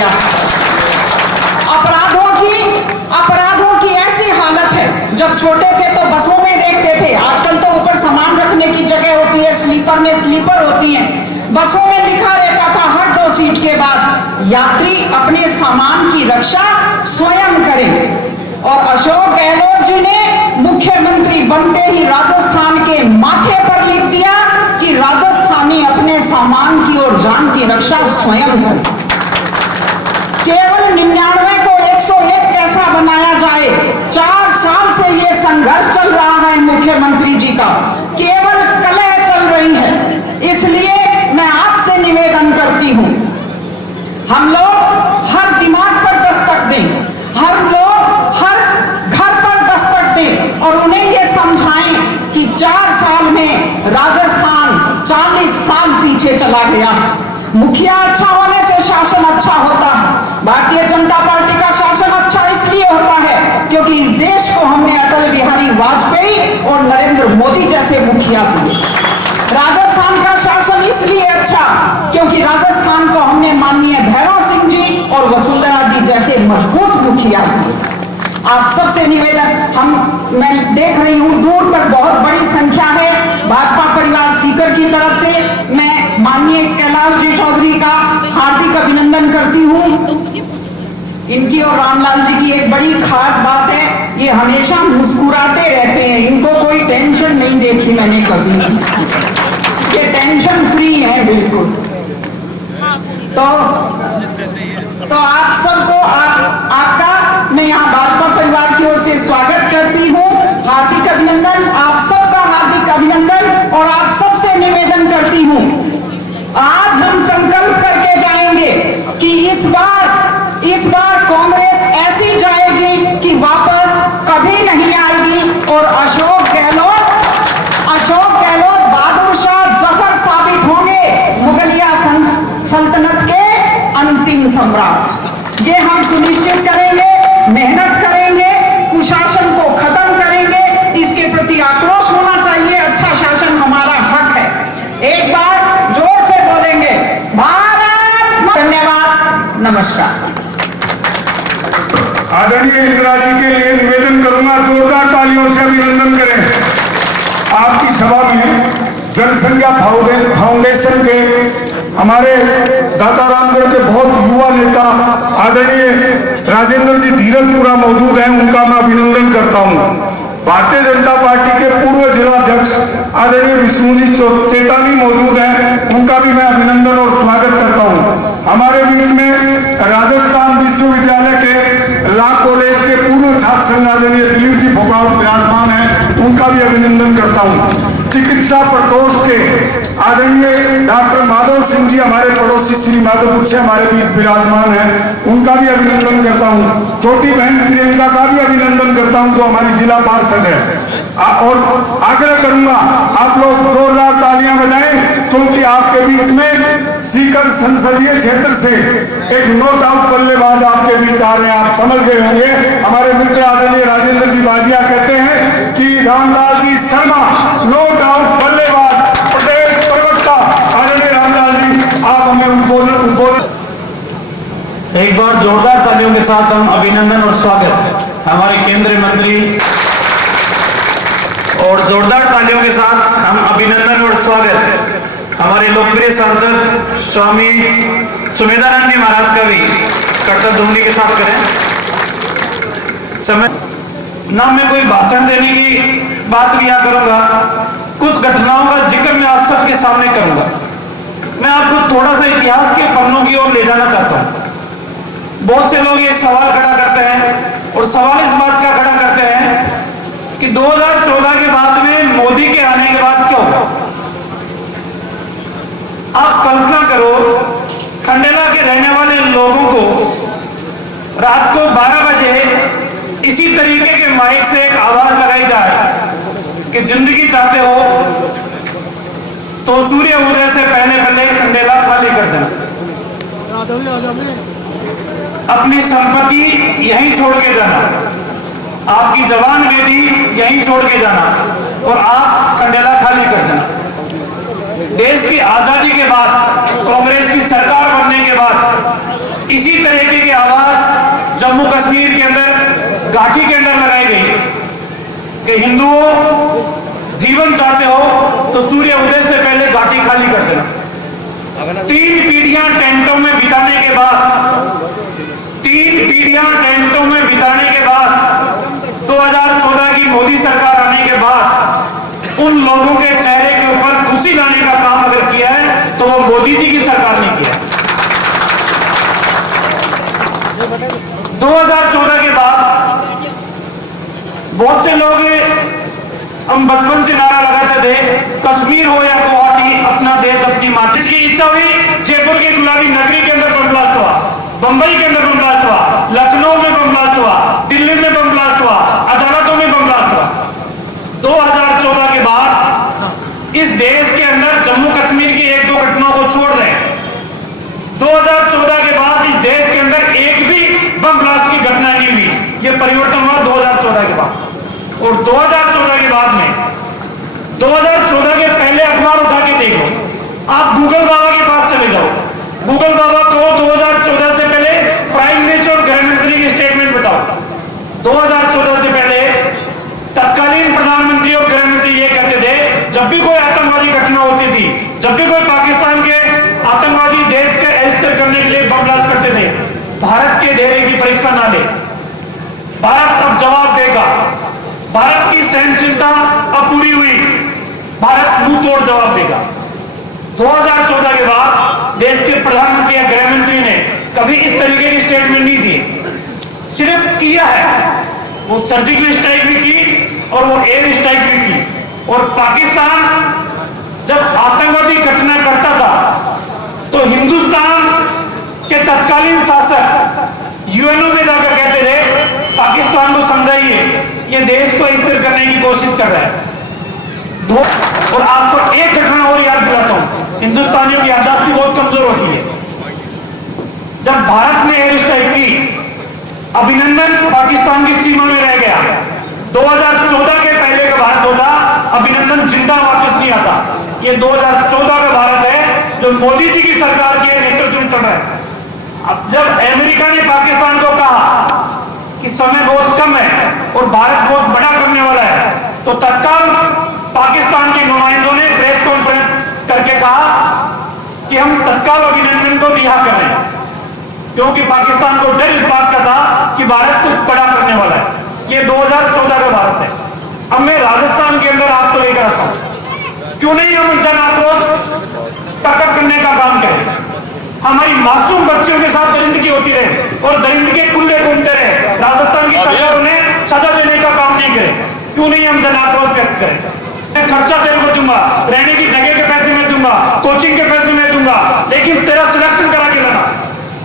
दिया। अपराधों की ऐसी हालत है, जब छोटे थे तो बसों में देखते थे, आजकल तो ऊपर सामान रखने की जगह होती है, स्लीपर में स्लीपर होती है। बसों में लिखा रहता था हर 2 सीट के बाद यात्री अपने सामान की रक्षा स्वयं करें। और अशोक गहलोत जी ने मुख्यमंत्री बनते ही राजस्थान के माथे पर लिख दिया कि राजस्थानी अपने सामान की और जान की रक्षा स्वयं करें। केवल 99 को 101 कैसा बनाया जाए, 4 साल से ये संघर्ष चल रहा है मुख्यमंत्री जी का, केवल कलह चल रही है। इसलिए मैं आपसे निवेदन करती हूं, हम लोग हर दिमाग पर दस्तक दें, हर घर पर दस्तक दें और उन्हें ये समझाएं कि 4 साल में राजस्थान 40 साल पीछे चला गया। मुखिया अच्छा होने से शासन अच्छा होता है। भारतीय जनता पार्टी का शासन अच्छा इसलिए होता है क्योंकि इस देश को हमने अटल बिहारी वाजपेयी और नरेंद्र मोदी जैसे मुखिया दिए। राजस्थान का शासन इसलिए अच्छा क्योंकि राजस्थान को हमने माननीय भैरव सिंह जी और वसुंधरा जी जैसे मजबूत मुखिया दिए। आप सबसे निवेदन, मैं देख रही हूं दूर तक बहुत बड़ी संख्या है भाजपा परिवार सीकर की तरफ से। मैं माननीय कैलाश जी चौधरी का हार्दिक अभिनंदन करती हूं। इनकी और रामलाल जी की एक बड़ी खास बात है, ये हमेशा मुस्कुराते रहते हैं, इनको कोई टेंशन नहीं देखी मैंने कभी, ये टेंशन फ्री है बिल्कुल। तो आप सबको आपका मैं यहाँ भाजपा परिवार की ओर से स्वागत करती हूँ, हार्दिक अभिनंदन, आप सबका हार्दिक अभिनंदन। और आप सबसे निवेदन करती हूँ, आज हम संकल्प करके जाएंगे कि इस बार कांग्रेस ऐसी जाएगी कि वापस कभी नहीं आएगी और अशोक गहलोत बहादुर शाह जफर साबित होंगे, मुगलिया सल्तनत के अंतिम सम्राट। ये हम सुनिश्चित करेंगे, मेहनत करेंगे, कुशासन को खत्म करेंगे, इसके प्रति आक्रोश होना चाहिए। अच्छा शासन हमारा हक है। एक बार जोर से बोलेंगे भारत। धन्यवाद, नमस्कार। आदरणीय इंदिरा जी के लिए निवेदन करूंगा, जोरदार तालियों से अभिनंदन करें। आपकी सभा में जनसंख्या फाउंडेशन के हमारे दातारामगढ़ के बहुत युवा नेता आदरणीय राजेंद्र जी धीरजपुरा मौजूद हैं, उनका मैं अभिनंदन करता हूं। भारतीय जनता पार्टी के पूर्व जिलाध्यक्ष आदरणीय विष्णु जी चेतानी मौजूद हैं, उनका भी मैं अभिनंदन और स्वागत करता हूं। हमारे बीच में राजस्थान विश्वविद्यालय के लॉ कॉलेज के पूर्व छात्र संघ आदरणीय दिलीप जी फोगाट विराजमान हैं, उनका भी अभिनंदन करता हूं। चिकित्सा प्रकोष्ठ के आदरणीय डॉक्टर माधव सिंह जी हमारे पड़ोसी श्री माधोपुर से हमारे बीच विराजमान हैं, उनका भी अभिनंदन करता हूं। छोटी बहन प्रियंका का भी अभिनंदन करता हूं जो हमारी जिला पार्षद है। और आग्रह करूंगा आप लोग जोरदार तालियां बजाएं क्योंकि आपके बीच में सीकर संसदीय क्षेत्र से एक नो डाउट बल्लेबाज आपके बीच आ रहे हैं। आप समझ गए होंगे, हमारे मित्र आदरणीय राजेंद्र जी बाजिया कहते हैं कि रामलाल जी शर्मा नो डाउट बल्लेबाज प्रदेश प्रवक्ता आदरणीय रामलाल जी, आप हमें उद्बोधन। एक बार जोरदार तालियों के साथ हम अभिनंदन और स्वागत हमारे केंद्रीय मंत्री, और जोरदार तालियों के साथ हम अभिनंदन और स्वागत हमारे लोकप्रिय सांसद स्वामी सुमेधानंद जी महाराज का भी कर्तव्य ध्वनि के साथ करें। समय ना मैं कोई भाषण देने की बात भी यहाँ करूंगा, कुछ घटनाओं का जिक्र मैं आप सबके सामने करूंगा। मैं आपको थोड़ा सा इतिहास के पन्नों की ओर ले जाना चाहता हूँ। बहुत से लोग ये सवाल खड़ा करते हैं और सवाल इस बात का खड़ा करते हैं कि 2014 के बाद में मोदी के आने के बाद क्या होगा। आप कल्पना करो, खंडेला के रहने वाले लोगों को रात को 12 बजे इसी तरीके के माइक से एक आवाज लगाई जाए कि जिंदगी चाहते हो तो सूर्य उदय से पहले खंडेला खाली कर देना, अपनी संपत्ति यहीं छोड़ के जाना, आपकी जवान बेटी यहीं छोड़ के जाना और आप खंडेला खाली कर देना। देश की आजादी के बाद, कांग्रेस की सरकार बनने के बाद इसी तरह हिंदुओं जीवन चाहते हो तो सूर्य उदय से पहले घाटी खाली कर देना। 3 पीढ़ियां टेंटों में बिताने के बाद 2014 की मोदी सरकार आने के बाद उन लोगों के चेहरे के ऊपर खुशी लाने का काम अगर किया है तो वो मोदी जी की सरकार ने किया। 2014 के बाद बहुत से लोग, हम बचपन से नारा लगाते थे, कश्मीर हो या गुवाहाटी, अपना देश अपनी माटी। इसकी इच्छा हुई, जयपुर की गुलाबी नगरी के अंदर बम ब्लास्ट हुआ, बंबई के अंदर बम ब्लास्ट हुआ, लखनऊ में बम ब्लास्ट हुआ, दिल्ली में बम ब्लास्ट हुआ, अदालतों में बम ब्लास्ट हुआ। 2014 के बाद इस देश के अंदर जम्मू कश्मीर की 1-2 घटनाओं को छोड़ दें, 2014 के बाद इस देश के अंदर एक भी बम ब्लास्ट की घटना नहीं हुई। यह परिवर्तन हुआ 2014 के बाद। और 2014 के बाद में 2014 के पहले अखबार उठा के देखो, आप गूगल बाबा के पास चले जाओ, गूगल बाबा को 2014 से पहले प्राइम मिनिस्टर और गृह मंत्री की स्टेटमेंट बताओ। 2014 से पहले तत्कालीन प्रधानमंत्री और गृह मंत्री ये कहते थे, जब भी कोई आतंकवादी घटना होती थी, जब भी कोई पाकिस्तान के आतंकवादी देश के अस्थिर करने के लिए बम ब्लास्ट करते थे, भारत के धैर्य की परीक्षा ना ले, भारत अब जवाब देगा। भारत की सहनशीलता अब पूरी हुई, भारत मुंह तोड़ जवाब देगा। 2014 के बाद देश के प्रधानमंत्री या गृह मंत्री ने कभी इस तरीके की स्टेटमेंट नहीं दी, सिर्फ किया है। वो सर्जिकल स्ट्राइक भी की और वो एयर स्ट्राइक भी की। और पाकिस्तान जब आतंकवादी घटना करता था तो हिंदुस्तान के तत्कालीन शासक यूएनओ में जाकर कहते थे, पाकिस्तान को समझाइए, ये देश को स्थिर करने की कोशिश कर रहा है। और आपको एक घटना और याद दिलाता हूं, हिंदुस्तानियों की याददाश्त बहुत कमजोर होती है। जब भारत ने एयर स्ट्राइक की, अभिनंदन पाकिस्तान की सीमा में रह गया। 2014 के पहले का भारत होता, अभिनंदन जिंदा वापस नहीं आता। ये 2014 का भारत है जो मोदी जी की सरकार के नेतृत्व में चल रहा है। अब जब अमेरिका ने पाकिस्तान को कहा कि समय बहुत कम है और भारत बहुत बड़ा करने वाला है, तो तत्काल पाकिस्तान के नुमाइंदों ने प्रेस कॉन्फ्रेंस करके कहा कि हम तत्काल अभिनंदन को रिहा कर रहे हैं, क्योंकि पाकिस्तान को डर इस बात का था कि भारत कुछ बड़ा करने वाला है। ये 2014 का भारत है। अब मैं राजस्थान के अंदर आपको लेकर आता हूं, क्यों नहीं हम जन आक्रोश प्रकट करने का काम करें। हमारी मासूम बच्चियों के साथ दरिंदगी होती रहे और दरिंदगी कुल्ले घूमते रहे, राजस्थान की सरकार उन्हें सजा देने का काम नहीं करे। क्यों नहीं हम जन आक्रोश व्यक्त करें। मैं खर्चा तेरे को दूंगा, रहने की जगह के पैसे मैं दूंगा, कोचिंग के पैसे मैं दूंगा, लेकिन तेरा सिलेक्शन करा के लाना।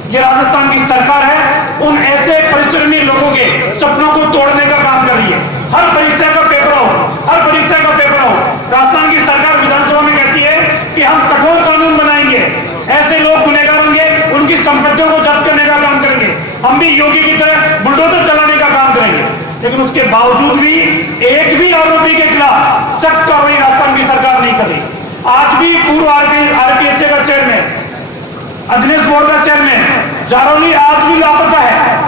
ये राजस्थान की सरकार है, उन ऐसे परिश्रमी लोगों के सपनों को तोड़ने का काम कर रही है। हर परीक्षा का पेपर हो, हर परीक्षा का पेपर हो। राजस्थान की सरकार विधानसभा में कहती है कि हम कठोर कानून बनाएंगे, ऐसे लोग गुनहगार होंगे उनकी संपत्तियों को जब्त करने का काम करेंगे, हम भी योगी की तरह बुलडोजर चलाने का काम करेंगे। लेकिन उसके बावजूद भी एक भी आरोपी के खिलाफ सख्त कार्रवाई राजस्थान की सरकार नहीं कर रही। आज भी पूर्व आरपीएसए का चेयरमैन, अध्ययन बोर्ड का चेयरमैन जारौली आज भी लापता है।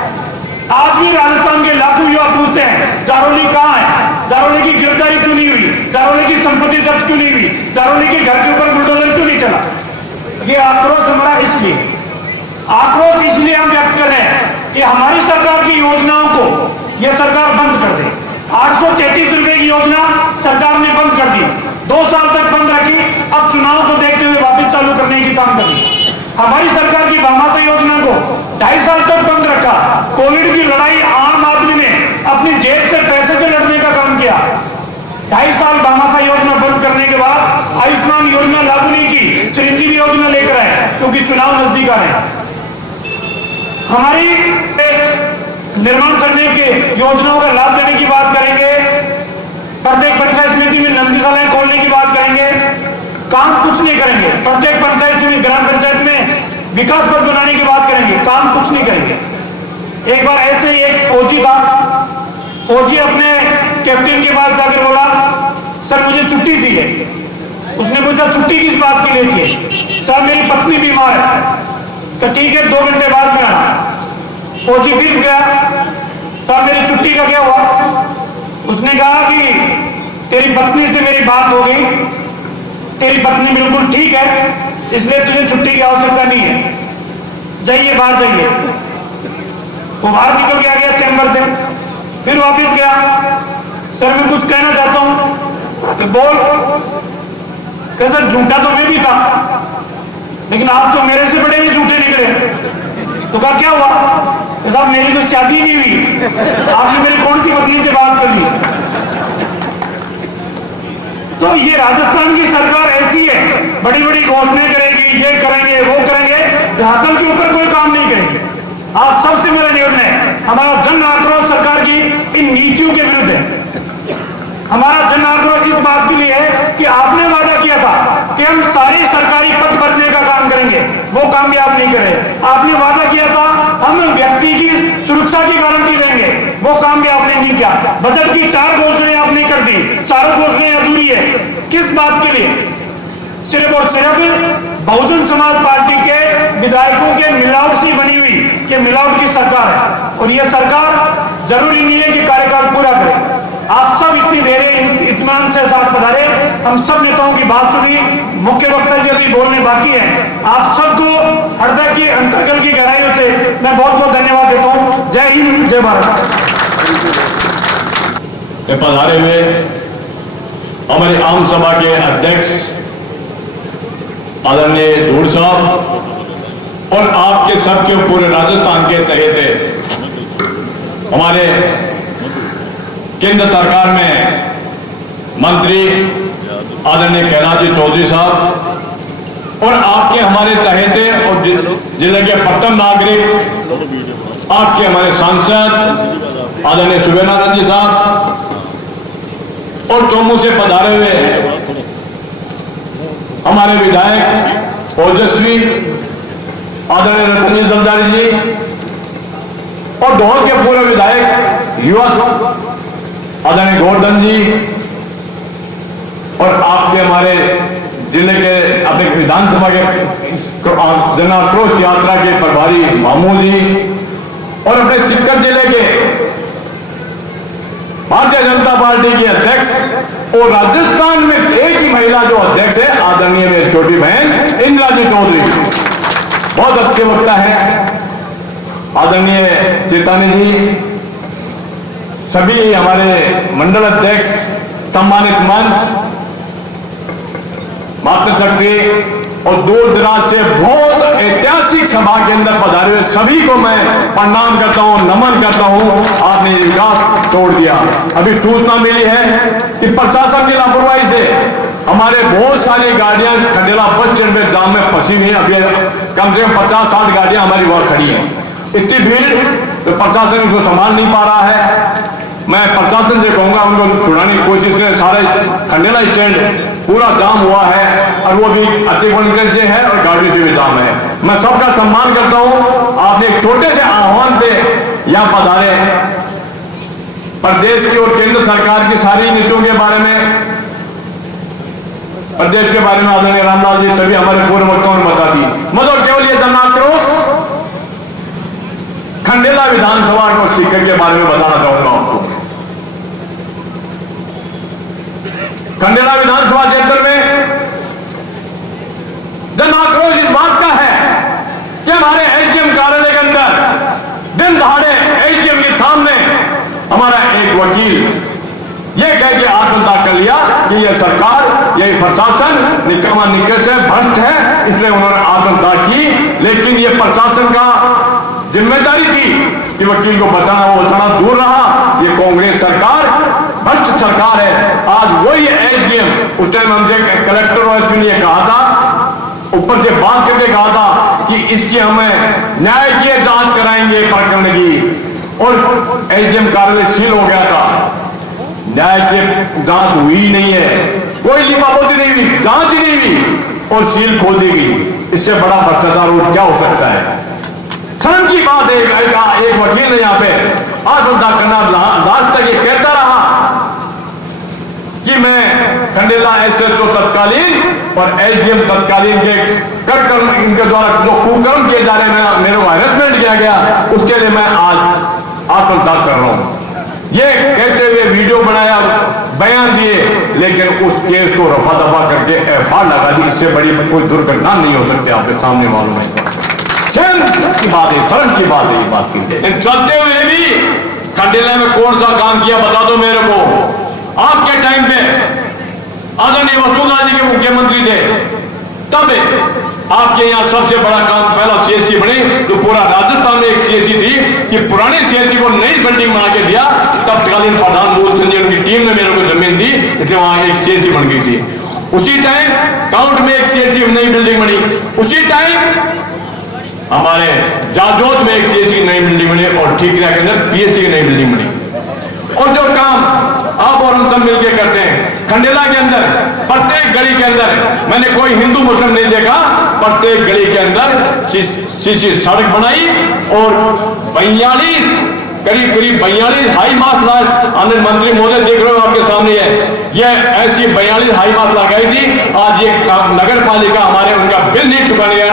आज भी राजस्थान के लाखों युवा पूछते हैं, जारौली कहां है, जारौली की गिरफ्तारी क्यों नहीं हुई, जारौली की संपत्ति जब्त क्यों नहीं हुई, जारौली के घर के ऊपर बुलडोजर क्यों नहीं चला। ये आक्रोश हमारा आक्रोश इसलिए हम व्यक्त कर रहे हैं कि हमारी सरकार की योजनाओं को यह सरकार बंद कर दे। 833 रुपए की योजना सरकार ने बंद कर दी, 2 साल तक बंद रखी, अब चुनाव को देखते हुए वापस चालू करने की काम करी। हमारी सरकार की भामाशाह योजना को 2.5 साल तक बंद रखा। कोविड की लड़ाई आम आदमी ने अपनी जेब से पैसे से लड़ने का काम किया। 2.5 साल भामाशाह योजना बंद करने के बाद आयुष्मान योजना लागू नहीं की, चिरंजीवी योजना लेकर आए, क्योंकि चुनाव नजदीक आ रहे हैं। हमारी निर्माण करने के योजनाओं का लाभ देने की बात करेंगे, प्रत्येक पंचायत समिति में नंदीशालाएं खोलने की बात करेंगे, काम कुछ नहीं करेंगे। प्रत्येक पंचायत समिति, ग्राम पंचायत में विकास पथ बनाने की बात करेंगे, काम कुछ नहीं करेंगे। एक बार ऐसे ही एक फौजी था, फौजी अपने कैप्टन के पास जाकर बोला, सर मुझे छुट्टी चाहिए। उसने पूछा छुट्टी किस बात के लिए चाहिए। सर मेरी पत्नी बीमार है। तो ठीक है 2 घंटे बाद में आना। फौजी फिर गया, सर मेरी छुट्टी का क्या हुआ। उसने कहा कि तेरी पत्नी से मेरी बात हो गई, तेरी पत्नी बिल्कुल ठीक है, इसलिए तुझे छुट्टी की आवश्यकता नहीं है, जाइए बाहर जाइए। वो बाहर निकल के आ गया चैम्बर से, फिर वापस गया, सर मैं कुछ कहना चाहता हूं। कि बोल। कह सर झूठा तो मैं भी था, लेकिन आप तो मेरे से बड़े भी झूठे निकले। तो कहा क्या हुआ? कि साहब मेरी तो शादी नहीं हुई, आपने मेरी कौन सी पत्नी से बात कर ली? तो ये राजस्थान की सरकार ऐसी है, बड़ी बड़ी घोषणाएं करेगी, ये करेंगे वो करेंगे, धरातल के ऊपर कोई काम नहीं करेंगे। आप सबसे मेरा निवेदन है, हमारा जन आक्रोश सरकार की इन नीतियों के विरुद्ध है। हमारा जन आक्रोश इस बात के लिए है कि आपने वादा किया था कि हम सारे सरकारी पद भरने का काम करेंगे, वो काम भी आप नहीं कर रहे। आपने वादा किया था हम व्यक्ति की सुरक्षा की गारंटी देंगे, वो काम भी आपने नहीं किया। बजट की 4 घोषणाएं आपने कर दी, चारों घोषणाएं अधूरी है। किस बात के लिए? सिर्फ और सिर्फ बहुजन समाज पार्टी के विधायकों के मिलावट से बनी हुई ये मिलावट की सरकार है। और ये सरकार जरूरी नहीं है कि कार्यकाल पूरा करे। आप सब इतनी देर इत्मीनान से साथ पधारे, हम सब नेताओं की बात सुनी, मुख्य वक्ता जी अभी बोलने बाकी हैं। आप सबको हृदय की अंतर्गल की गहराइयों से मैं बहुत बहुत धन्यवाद देता हूँ। जय हिंद, जय भारत। पधारे हुए हमारे आम सभा के अध्यक्ष आदरणीय धूड़ साहब और आपके सबके पूरे राजस्थान के चहेते, हमारे केंद्र सरकार में मंत्री आदरणीय कैलाश जी चौधरी साहब और आपके हमारे चहेते और जिले के प्रथम नागरिक आपके हमारे सांसद आदरणीय सुबेनानंद जी साहब और चौमू से पधारे हुए हमारे विधायक ओजस्वी आदरणीय रतनी दलदारी जी और ढोल के पूर्व विधायक युवा आदरणीय गोवर्धन जी और आपके हमारे जिले के अपने विधानसभा के जन आक्रोश यात्रा के प्रभारी मामू जी और अपने सीकर जिले के भारतीय जनता पार्टी की अध्यक्ष और राजस्थान में एक ही महिला जो अध्यक्ष है आदरणीय मेरी छोटी बहन इंदिरा जी चौधरी, बहुत अच्छे वक्ता है। आदरणीय चेतानी जी, सभी हमारे मंडल अध्यक्ष, सम्मानित मंच, मातृशक्ति और दूर दराज से बहुत ऐतिहासिक सभा के अंदर पधारे हुए सभी को मैं प्रणाम करता हूं, नमन करता हूं। आपने रिकॉर्ड तोड़ दिया। अभी सूचना मिली है कि प्रशासन की लापरवाही से हमारे बहुत सारी गाड़ियां खंडेला बस स्टैंड में जाम में फंसी हुई। अभी कम से कम 50-60 गाड़ियां हमारी वहां खड़ी हैं। इतनी भीड़ तो प्रशासन उसको संभाल नहीं पा रहा है। मैं प्रशासन से कहूंगा उनको छुड़ाने की कोशिश करें। सारे खंडेला स्टैंड पूरा जाम हुआ है और वो भी अतिक्रमण से है और गाड़ी से भी जाम है। मैं सबका सम्मान करता हूं। आपने एक छोटे से आह्वान पे यहाँ पधारे, प्रदेश की और केंद्र सरकार की सारी नीतियों के बारे में, प्रदेश के बारे में आदरणीय रामलाल जी सभी हमारे पूर्व वक्ताओं ने बता दी। मतलब केवल ये जन आक्रोश खंडेला विधानसभा को सीकर के बारे में बताना चाहूंगा आपको। खंडेला विधानसभा क्षेत्र में जन आक्रोश इस बात का है कि हमारे एसडीएम कार्यालय के अंदर दिन दहाड़े एसडीएम के सामने हमारा एक वकील यह कह के आत्मदाह कर लिया कि यह सरकार, यह प्रशासन निकम्मा निकृष्ट है, भ्रष्ट है, इसलिए उन्होंने आत्मदाह की। लेकिन यह प्रशासन का जिम्मेदारी थी कि वकील को बचाना, वो बचाना दूर रहा। ये कांग्रेस सरकार भ्रष्ट सरकार है। आज वही एसडीएम उस टाइम हमसे कलेक्टर और एसपी ने कहा था, ऊपर से बात करके कहा था कि इसकी हमें न्यायिक जांच कराएंगे प्रकरण की, और एसडीएम कार्यालय सील हो गया था। न्यायिक जांच हुई नहीं है, कोई लिपापोती नहीं हुई, जांच ही नहीं हुई और सील खोल दी गई। इससे बड़ा भ्रष्टाचार और क्या हो सकता है? शर्म की बात है। एक वकील ने यहाँ पे आत्मदाह करना, लास्ट तक ये कहता रहा कि मैं खंडेला एसएचओ तत्कालीन और एसडीएम तत्कालीन के कर्म इनके द्वारा जो कुकर्म किए जा रहे हैं, मेरे को हैरेसमेंट किया गया, उसके लिए मैं आज आत्मदाह कर रहा हूं। ये कहते हुए वीडियो बनाया, बयान दिए, लेकिन उस केस को रफा दफा करके एफआईआर लगा दी। इससे बड़ी कोई दुर्घटना नहीं हो सकती, आपके सामने मालूम है। शर्म की बात है, शर्म की बात है ये बात की। चलते हुए भी खंडेला में कौन सा काम किया बता दो मेरे को। आपके टाइम पे आदरणीय वसुंधरा जी के मुख्यमंत्री थे, तब आपके यहाँ सबसे बड़ा काम पहला सीएचसी बने, जो पूरा राजस्थान में एक सीएचसी थी कि पुराने सीएचसी को नई बिल्डिंग बना के दिया। तब तत्कालीन प्रधान मूलचंद जी उनकी टीम ने मेरे को जमीन दी, इसलिए वहां एक सीएचसी बन गई थी। उसी टाइम काउंट में एक सीएचसी नई बिल्डिंग बनी, उसी टाइम हमारे जाजोद में एक सीएचसी नई बिल्डिंग बनी और ठीकरा के अंदर पीएचसी की नई बिल्डिंग बनी। और जो काम आप और हम सब मिलकर करते हैं, खंडेला के अंदर प्रत्येक गली के अंदर मैंने कोई हिंदू मुस्लिम नहीं देखा, प्रत्येक गली के अंदर सीसी सड़क बनाई और 42 करीब 42 हाई मास्ट आनंद मंत्री महोदय देख रहे हो आपके सामने है, ये ऐसी 42 हाई मास्ट लगाई थी। आज ये नगर पालिका हमारे उनका बिल नहीं चुकाने गया,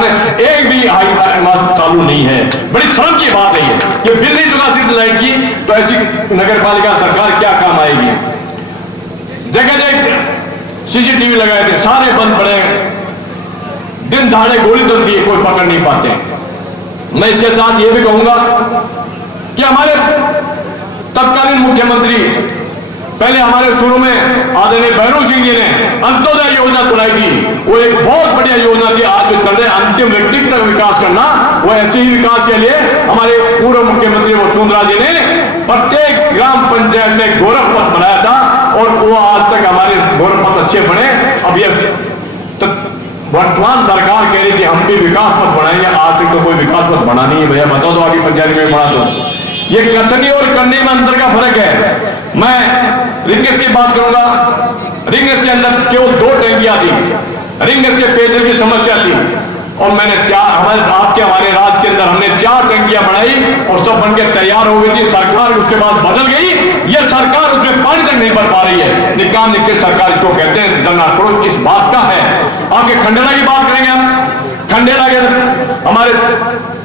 एक भी हाई मास्ट चालू नहीं है। बड़ी शर्म की बात है ये बिल नहीं चुका सकती लाइट की, तो ऐसी नगर पालिका सरकार क्या काम आएगी। जगह जगह सीसीटीवी लगाए थे, सारे बंद पड़े, दिन दहाड़े गोली चलती है, कोई पकड़ नहीं पाते। मैं इसके साथ ये भी कहूंगा कि हमारे तत्कालीन मुख्यमंत्री पहले हमारे शुरू में आदरणीय भैरव सिंह जी ने अंत्योदय योजना चलाई थी, वो एक बहुत बढ़िया योजना थी। आज जो चल रहे अंतिम व्यक्ति तक विकास करना, वो ऐसे ही विकास के लिए हमारे पूर्व मुख्यमंत्री वसुंधरा जी ने प्रत्येक ग्राम पंचायत में गौरव पथ बनाया था और वो आज तक हमारे गौरव पथ अच्छे बने। अब ये वर्तमान सरकार कह रही थी हम भी विकास पथ बनाएंगे, आज तक तो कोई विकास पथ बना नहीं है। भैया बताओ तो आगे पंचायत में बना दो। ये कथनी और करने में अंतर का फर्क है। मैं रिंगस की बात करूंगा, रिंगस के अंदर केवल 2 टैंकियां थी, रिंगस के पेयजल की समस्या थी और मैंने हमारे राज्य के अंदर हमने 4 टैंकियां बनाई और सब बनके तैयार हो गई थी। सरकार उसके बाद बदल गई, ये सरकार उसमें पानी तक नहीं भर पा रही है। निकाम निकल सरकार इसको कहते हैं, दंडाक्रोश इस बात का है। आपके खंडेला की बात करेंगे हम, खंडेला के हमारे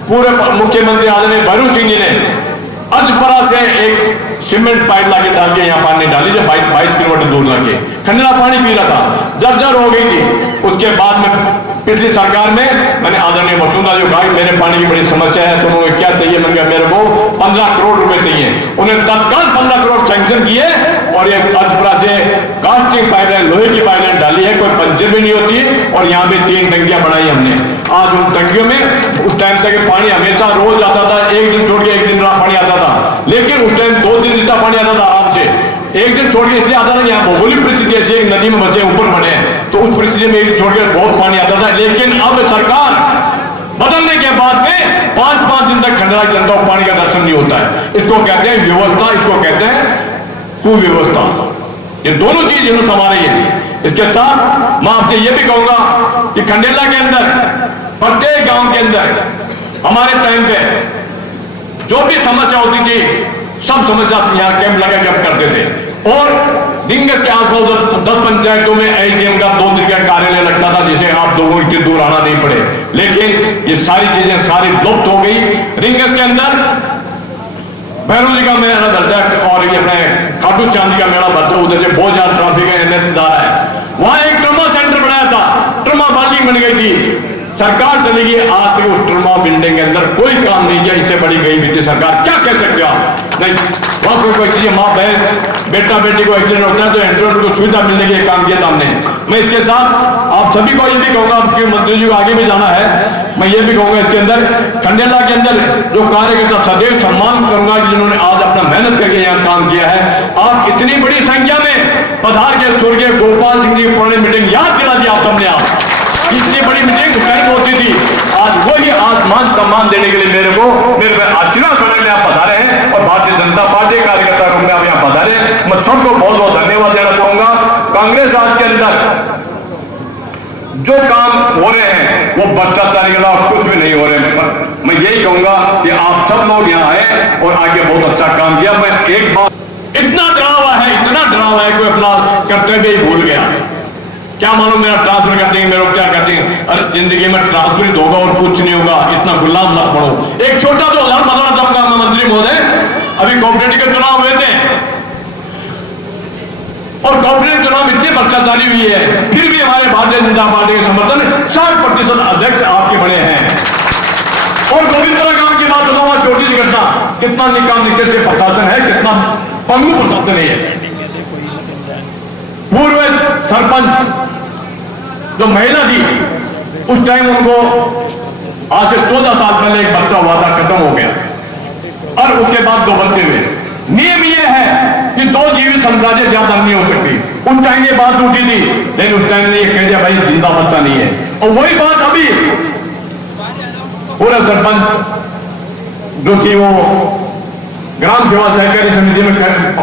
पूरे मुख्यमंत्री आदरणीय भैरव सिंह जी ने अजपरा से एक सीमेंट पाइप लाके डाल के यहाँ पानी डाली, जो 22 किलोमीटर दूर लाके खंडेला पानी पी रहा था, जर्जर हो गई थी। उसके बाद में पिछली सरकार में मैंने आदरणीय वसुंधरा जो कहा मेरे पानी की बड़ी समस्या है, तो उन्होंने क्या चाहिए, मैंने कहा मेरे को 15 करोड़ रुपए चाहिए। उन्हें तत्काल 15 करोड़ सैंक्शन किए और ये अजपरा से कास्टिंग पाइपलाइन, लोहे की पाइपलाइन डाली है, कोई पंचर भी नहीं होती। और यहाँ पे 3 टंकियां बनाई हमने। आज उन टंकियों में उस टाइम तक पानी हमेशा रोज आता था, एक दिन छोड़ के एक दिन पानी आता था, लेकिन उस टाइम 2 दिन जितना पानी आता था आराम से। एक दिन छोड़ के इसलिए आता था, यहाँ भौगोलिक परिस्थिति ऐसी एक नदी में बसे ऊपर बने, तो उस परिस्थिति में एक दिन छोड़ के बहुत पानी आता था। लेकिन अब सरकार बदलने के बाद में 5-5 दिन तक खंडेला जनता को पानी का दर्शन नहीं होता है। इसको कहते हैं व्यवस्था, इसको कहते हैं कुव्यवस्था। ये दोनों चीज इन्होंने संभाली है। इसके साथ मैं आपसे यह भी कहूंगा कि खंडेला के अंदर प्रत्येक गांव के अंदर हमारे टाइम पे जो भी समस्या होती थी, सब समस्या यहाँ कैंप लगा के हम करते थे। और डिंगस के आसपास 10 पंचायतों में एसडीएम का 2 दिन का कार्यालय लगता था, जिसे आप लोगों को इतनी दूर आना नहीं पड़े। लेकिन ये सारी चीजें सारी लुप्त हो गई। रिंगस के अंदर भैरव जी का मेला भरता है और ये अपने खाटू श्याम जी का मेला भरता है, उधर से बहुत ज्यादा ट्रैफिक है, एनएच जा रहा है। वहां एक ट्रमा सेंटर बनाया था, ट्रमा बाल्डिंग बन गई थी, सरकार चली गई। आज तक उस ट्रमा बिल्डिंग के अंदर कोई काम नहीं किया, इससे बड़ी गई बीती सरकार। क्या कह सकते हो आप? नहीं, वहां कोई चीज माँ बहन बेटा बेटी को एक्सीडेंट होता है तो इंटरनेट को सुविधा मिलने के काम किया था हमने। मैं इसके साथ आप सभी को ये भी कहूंगा, आपके मंत्री जी को आगे भी जाना है, मैं ये भी कहूंगा इसके अंदर खंडेला के अंदर जो कार्यकर्ता सदैव सम्मान करूंगा कि जिन्होंने आज अपना मेहनत करके यहाँ काम किया है। आप इतनी बड़ी संख्या में पधार के स्वर्गीय गोपाल सिंह जी की पुरानी मीटिंग याद दिला दी आप सबने। आप इतनी बड़ी मीटिंग कहीं होती थी, आज वही आसमान सम्मान देने के लिए मेरे आशीर्वाद करने के लिए आप पधारे हैं और भारतीय जनता पार्टी कार्यकर्ता रूप में आप यहाँ पधारे हैं। मैं सबको बहुत बहुत धन्यवाद देना चाहूंगा। कांग्रेस आज के अंदर जो काम हो रहे हैं वो भ्रष्टाचार के खिलाफ कुछ भी नहीं हो रहे हैं। पर मैं यही कहूंगा कि आप सब लोग यहाँ आए और आगे बहुत अच्छा काम किया। मैं एक बात, इतना डरावा है कोई अपना कर्तव्य ही भूल गया। क्या मालूम मेरा ट्रांसफर कर देंगे, मेरे को क्या कर देंगे। अरे जिंदगी में ट्रांसफर ही होगा और कुछ नहीं होगा, इतना गुलाम मत पड़ो। एक छोटा सा उदाहरण बताना चाहूंगा मैं मंत्री महोदय, अभी कोऑपरेटिव के चुनाव हुए थे, और कॉर्पोरेट चुनाव इतनी भ्रष्टाचारी हुई है, फिर भी हमारे भारतीय जनता पार्टी के समर्थन 60% अध्यक्ष आपके बने हैं। और गोविंदरा गांव की बात बताऊंगा, छोटी सी घटना, कितना निकाम निकल के प्रशासन है, कितना पंगु प्रशासन है। पूर्व सरपंच जो महिला थी, उस टाइम उनको आज से 14 साल पहले एक बच्चा हुआ था, खत्म हो गया, और उसके बाद 2 बच्चे हुए। नियम यह है कि 2 जीवित संख्या से ज्यादा नहीं हो सकती। उस टाइम ये बात उठी थी, लेकिन उस टाइम ने ये कह दिया भाई जिंदा बच्चा नहीं है। और वही बात अभी पूरा सरपंच जो कि वो ग्राम सेवा सहकारी समिति में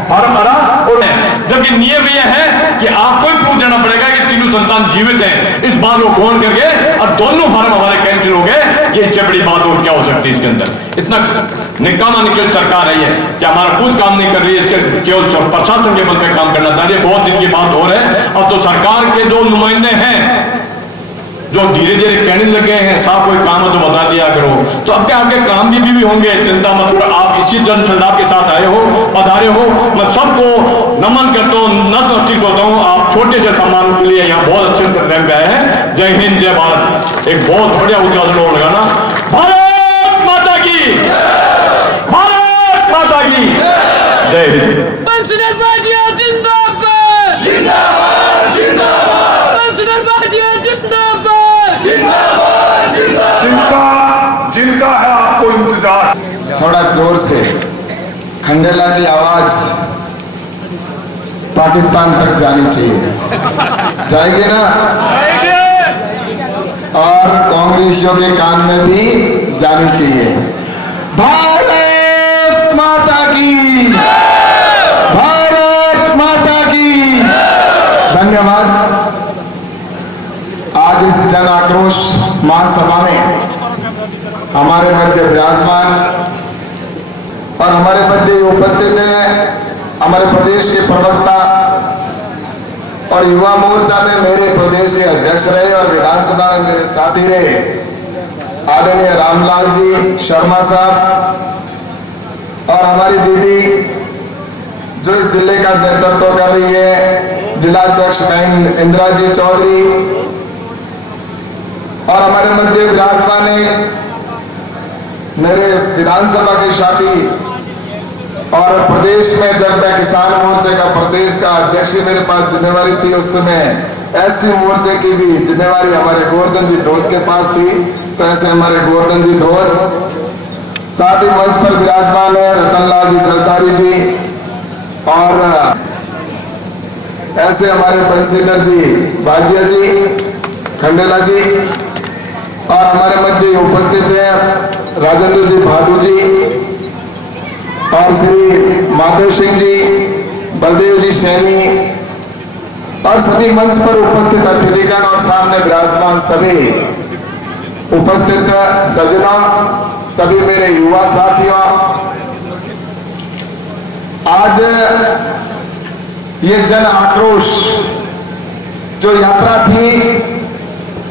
फॉर्म भरा, और जबकि नियम यह है कि आपको ही प्रूफ देना पड़ेगा कि तीनों संतान जीवित हैं। इस बात को गौर करके और दोनों फॉर्म हमारे कैंसिल हो गए। ये इससे बड़ी बात और क्या हो सकती है इसके अंदर? इतना निकामा निकल सरकार है ये कि हमारा कुछ काम नहीं कर रही है, इसके केवल प्रशासन के बल पे काम करना चाहिए। बहुत दिन की बात हो रही है। अब तो सरकार के जो नुमाइंदे हैं जो धीरे धीरे कहने लगे हैं साहब कोई काम है तो बता दिया करो, तो अब क्या आपके काम भी होंगे, चिंता मत करो। आप इसी जनसंदाप के साथ आए हो, पधारे हो, मैं सबको नमन करता हूँ, नतमस्तक होता हूँ। आप छोटे से सम्मान के लिए यहाँ बहुत अच्छे टाइम पे आए हैं। जय हिंद, जय भारत। एक बहुत बढ़िया उद्घाटन हो लगाना। भारत माता की, भारत माता की जय हिंद। जिनका है आपको इंतजार। थोड़ा जोर से, खंडेला की आवाज पाकिस्तान तक जानी चाहिए। जाएगी ना? और कांग्रेसियों के कान में भी जानी चाहिए। भारत माता की, भारत माता की। धन्यवाद। आज इस जन आक्रोश महासभा में हमारे मध्य विराजमान और हमारे मध्य उपस्थित हैं हमारे प्रदेश के प्रवक्ता और युवा मोर्चा में मेरे प्रदेश के अध्यक्ष रहे और विधानसभा में मेरे साथी रहे आदरणीय रामलाल जी शर्मा साहब, और हमारी दीदी जो इस जिले का नेतृत्व कर रही है, जिलाध्यक्ष इंदिरा जी चौधरी, और हमारे मध्य विराजमान है मेरे विधानसभा के साथी। और प्रदेश में जब मैं किसान मोर्चे का प्रदेश का अध्यक्ष की मेरे पास जिम्मेवारी थी, उस समय एससी मोर्चे की भी जिम्मेवारी हमारे गोवर्धन जी धोत के पास थी। तो ऐसे हमारे गोवर्धन जी धोत, साथ ही मंच पर विराजमान है रतनलाल जी जलधारी जी, और ऐसे हमारे बंसीधर जी बाजिया जी, खंडेला जी, और हमारे मध्य उपस्थित है राजेंद्र जी भादू जी और श्री माधव सिंह जी, बलदेव जी सैनी, और सभी मंच पर उपस्थित अतिथिगण और सामने विराजमान सभी उपस्थित सज्जनों, सभी मेरे युवा साथियों। आज ये जन आक्रोश जो यात्रा थी,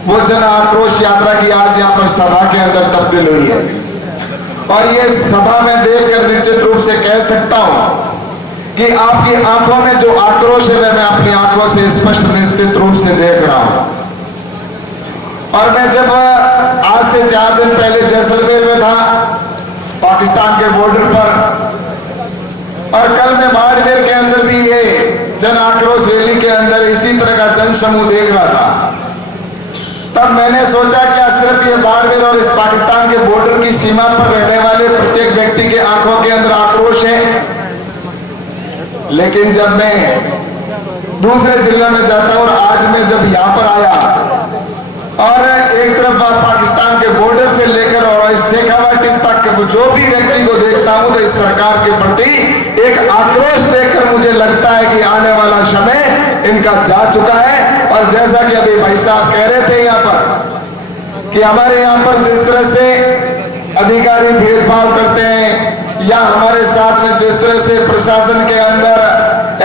वो जन आक्रोश यात्रा की आज यहाँ पर सभा के अंदर तब्दील हुई है। और ये सभा में देखकर निश्चित रूप से कह सकता हूं कि आपकी आंखों में जो आक्रोश है मैं अपनी आंखों से स्पष्ट निश्चित रूप से देख रहा हूं। और मैं जब आज से 4 दिन पहले जैसलमेर में था, पाकिस्तान के बॉर्डर पर, और कल मैं बाड़मेर के अंदर भी ये जन आक्रोश रैली के अंदर इसी तरह का जन समूह देख रहा था, तब मैंने सोचा क्या सिर्फ ये बाड़मेर और इस पाकिस्तान के बॉर्डर की सीमा पर रहने वाले प्रत्येक व्यक्ति के आंखों के अंदर आक्रोश है? लेकिन जब मैं दूसरे जिले में जाता हूं और आज मैं जब यहाँ पर आया और एक तरफ पाकिस्तान के बॉर्डर से लेकर और इस शेखावाटी तक जो भी व्यक्ति को देखता हूं तो इस सरकार के प्रति एक आक्रोश देखकर मुझे लगता है कि आने वाला समय इनका जा चुका है। और जैसा कि अभी भाई साहब कह रहे थे यहाँ पर कि हमारे यहाँ पर जिस तरह से अधिकारी भेदभाव करते हैं या हमारे साथ में जिस तरह से प्रशासन के अंदर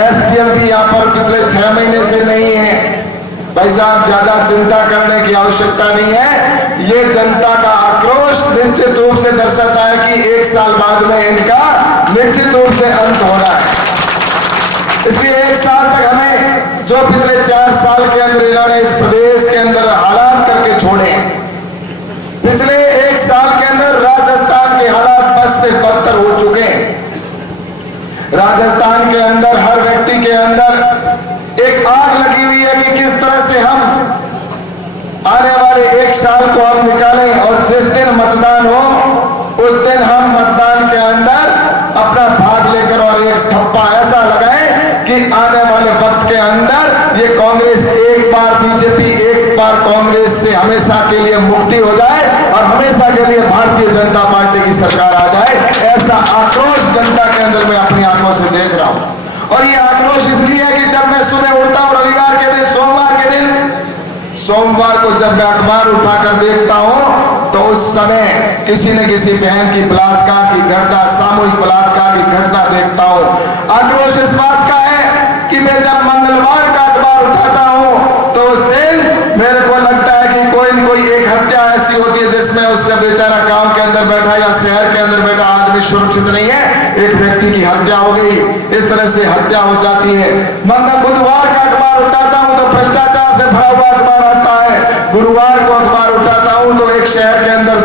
एसडीएम भी यहाँ पर पिछले 6 महीने से नहीं है, भाई साहब ज्यादा चिंता करने की आवश्यकता नहीं है। ये जनता का आक्रोश निश्चित रूप से दर्शाता है कि 1 साल बाद में इनका निश्चित रूप से अंत हो रहा है। इसलिए 1 साल तक हमें जो पिछले 4 साल के अंदर इन्होंने इस प्रदेश के अंदर हालात करके छोड़े, पिछले 1 साल के अंदर राजस्थान के हालात बद से बदतर हो चुके हैं। राजस्थान के अंदर हर व्यक्ति के अंदर एक आग लगी हुई है कि किस तरह से हम आने वाले 1 साल को हम निकालें और जिस दिन मतदान हो उस दिन हम मतदान के अंदर अपना भाग लेकर और एक ठप्पा ऐसा लगाएं कि आने वाले वक्त के अंदर ये कांग्रेस एक बार बीजेपी एक बार कांग्रेस से हमेशा के लिए मुक्ति हो जाए और हमेशा के लिए भारतीय जनता पार्टी की सरकार आ जाए। ऐसा आक्रोश जनता के अंदर मैं अपनी आंखों से देख रहा हूं। और ये आक्रोश इसलिए है कि जब मैं सुबह उठता हूं रविवार के दिन, सोमवार को जब मैं अखबार उठाकर देखता हूं तो उस समय किसी न किसी बहन की बलात्कार की घटना, सामूहिक बलात्कार की घटना देखता हूं। आक्रोश इस बात का है कि मैं जब मंगलवार का अखबार उठाता हूं तो उस दिन मेरे को लगता है कि कोई न कोई एक हत्या ऐसी होती है जिसमें उसका बेचारा गांव के अंदर बैठा या शहर के अंदर बैठा आदमी सुरक्षित नहीं है, एक व्यक्ति की हत्या हो गई, इस तरह से हत्या हो जाती है। बुधवार का अखबार उठाता हूं तो भ्रष्टाचार से भरा हुआ अखबार आता है। गुरुवार को अखबार उठाता हूं तो एक शहर के अंदर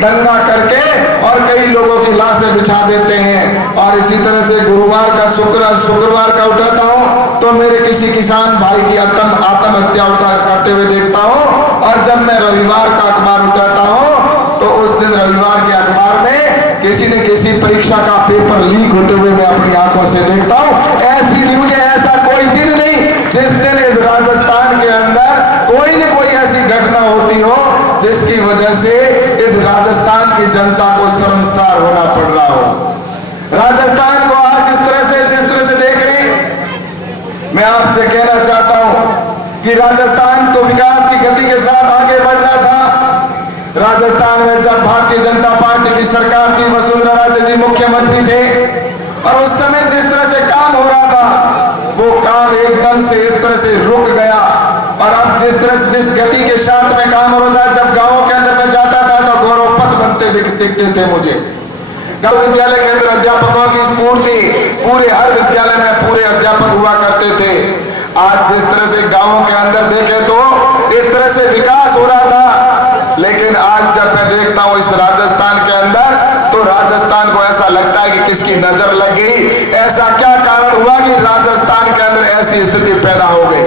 दंगा करके और कई लोगों की लाशें बिछा देते हैं। और इसी तरह से गुरुवार का शुक्रवार का उठाता हूं तो मेरे किसी किसान भाई की आत्महत्या करते हुए देखता हूं। और जब मैं रविवार का अखबार उठाता हूं तो उस दिन रविवार के अखबार में किसी न किसी परीक्षा का पेपर लीक होते हुए मैं अपनी आंखों से देखता हूं। ऐसी न्यूज, ऐसा कोई दिन नहीं जिस दिन इस राजस्थान के अंदर कोई न कोई ऐसी घटना होती हो जिसकी वजह से इस राजस्थान की जनता को शर्मसार होना पड़ रहा हो। राजस्थान को आज जिस तरह से देख रही, मैं आपसे कहना चाहता हूं कि राजस्थान तो विकास की गति के साथ आगे बढ़ रहा था। राजस्थान में जब भारतीय जनता पार्टी की सरकार थी, वसुंधरा राजे जी मुख्यमंत्री थे और उस समय जिस तरह से काम हो रहा था वो काम एकदम से इस तरह से रुक गया। और अब जिस तरह से जिस गति के साथ में काम हो रहा था, जब गांवों के अंदर में जाता था तो गौरव पथ बनते दिखते थे मुझे। गांव विद्यालय के अंदर अध्यापकों की स्फूर्ति, पूरे हर विद्यालय में पूरे अध्यापक हुआ करते थे। आज जिस तरह से गांवों के अंदर देखे तो इस तरह से विकास हो रहा था, लेकिन आज जब मैं देखता हूं इस राजस्थान के अंदर तो राजस्थान को ऐसा लगता है कि किसकी नजर लग गई। ऐसा क्या कारण हुआ कि राजस्थान के अंदर ऐसी स्थिति पैदा हो गई।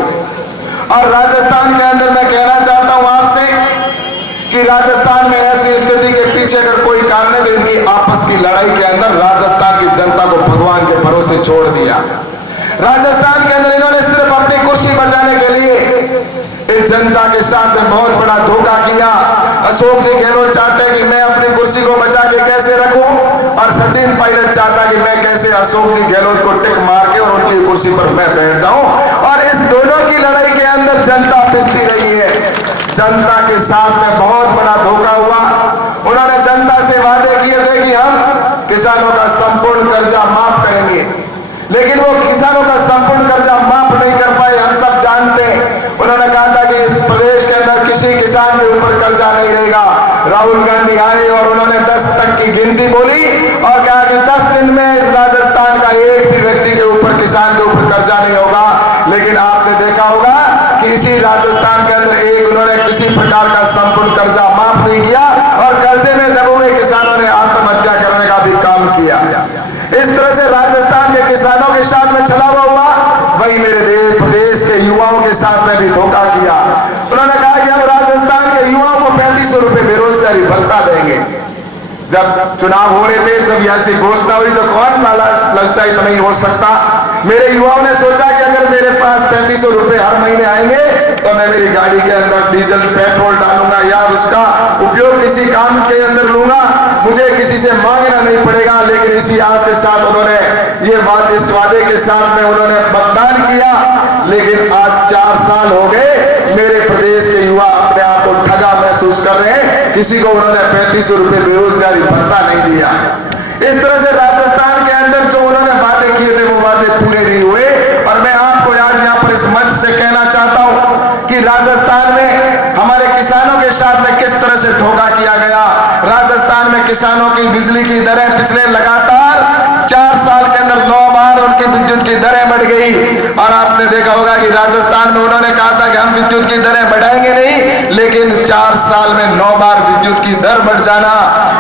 और राजस्थान के अंदर मैं कहना चाहता हूं आपसे कि राजस्थान में ऐसी स्थिति के पीछे अगर कोई कारण है तो इनकी आपस की लड़ाई के अंदर राजस्थान की जनता को भगवान के भरोसे छोड़ दिया। राजस्थान के अंदर इन्होंने सिर्फ अपनी कुर्सी बचाने के लिए इस जनता के साथ में बहुत बड़ा धोखा किया। अशोक जी गहलोत चाहते हैं कि मैं अपनी कुर्सी को बचा के कैसे रखूं और सचिन पायलट चाहता कि मैं कैसे अशोक जी गहलोत को टिक मार के और उनकी कुर्सी पर मैं बैठ जाऊं। और इस दोनों की लड़ाई के अंदर जनता पिसती रही है। जनता के साथ में बहुत बड़ा धोखा हुआ। उन्होंने जनता से वादे किए थे कि हम किसानों का संपूर्ण कर्जा माफ करेंगे, लेकिन वो किसानों का संपूर्ण कर्जा माफ नहीं कर पाए, हम सब जानते हैं। उन्होंने कहा था कि इस प्रदेश के अंदर किसी किसान के ऊपर कर्जा नहीं रहेगा। राहुल गांधी आए और उन्होंने 10 तक की गिनती बोली और कहा कि 10 दिन में इस राजस्थान का एक भी व्यक्ति के ऊपर, किसान के ऊपर कर्जा नहीं होगा। लेकिन आपने देखा होगा कि इसी राजस्थान के अंदर एक उन्होंने किसी प्रकार का संपूर्ण कर्जा माफ नहीं किया और कर्जे में दबे हुए किसानों ने आत्महत्या करने का भी काम किया। इस तरह से राजस्थान के किसानों के साथ में छलावा हुआ, वही मेरे प्रदेश के युवाओं के साथ में भी धोखा किया। उन्होंने कहा कि हम राजस्थान के युवाओं को 3500 रुपए बेरोजगारी भत्ता देंगे। जब चुनाव हो रहे थे, जब ऐसी घोषणा हुई तो कौन ललचाई तो नहीं हो सकता। मेरे युवाओं ने सोचा कि अगर मेरे पास 3500 रुपए हर महीने आएंगे तो मैं मेरी गाड़ी के अंदर डीजल पेट्रोल डालूंगा या उसका उपयोग किसी काम के अंदर लूंगा, मुझे किसी से मांगना नहीं पड़ेगा। लेकिन इसी आस के साथ उन्होंने इस वादे के साथ में उन्होंने मतदान किया। लेकिन आज 4 साल हो गए, मेरे प्रदेश के युवा अपने आप को ठगा महसूस कर रहे हैं। किसी को उन्होंने 3500 रुपए बेरोजगारी भत्ता नहीं दिया। इस तरह से राजस्थान के अंदर जो उन्होंने वादे किए थे वो वादे पूरे नहीं हुए। और मैं आपको आज यहाँ पर इस मंच से कहना चाहता हूँ कि राजस्थान में हमारे किसानों के साथ में किस तरह से धोखा किया गया। राजस्थान में किसानों की बिजली की दरें पिछले लगातार 4 साल के अंदर 9 बार उनकी विद्युत की दरें बढ़ गई। और आपने देखा होगा कि राजस्थान में उन्होंने कहा था कि हम विद्युत की दरें बढ़ाएंगे नहीं, लेकिन 4 साल में 9 बार विद्युत की दर बढ़ जाना।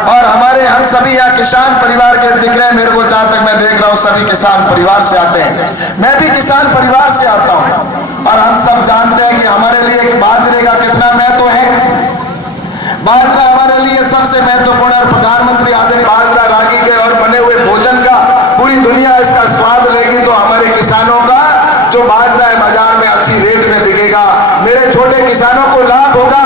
और हम सभी यहाँ किसान परिवार के दिख रहे हैं, मेरे को जहां तक मैं देख रहा हूँ सभी किसान परिवार से आते हैं, मैं भी किसान परिवार से आता हूँ। और हम सब जानते हैं कि हमारे लिए बाजरे का कितना महत्व है। बाजरा हमारे लिए सबसे महत्वपूर्ण और प्रधानमंत्री आदरणीय बाजरा रागी के और बने हुए भोजन का पूरी दुनिया इसका स्वाद लेगी, तो हमारे किसानों का जो बाजरा है बाजार में अच्छी रेट में बिकेगा, मेरे छोटे किसानों को लाभ होगा।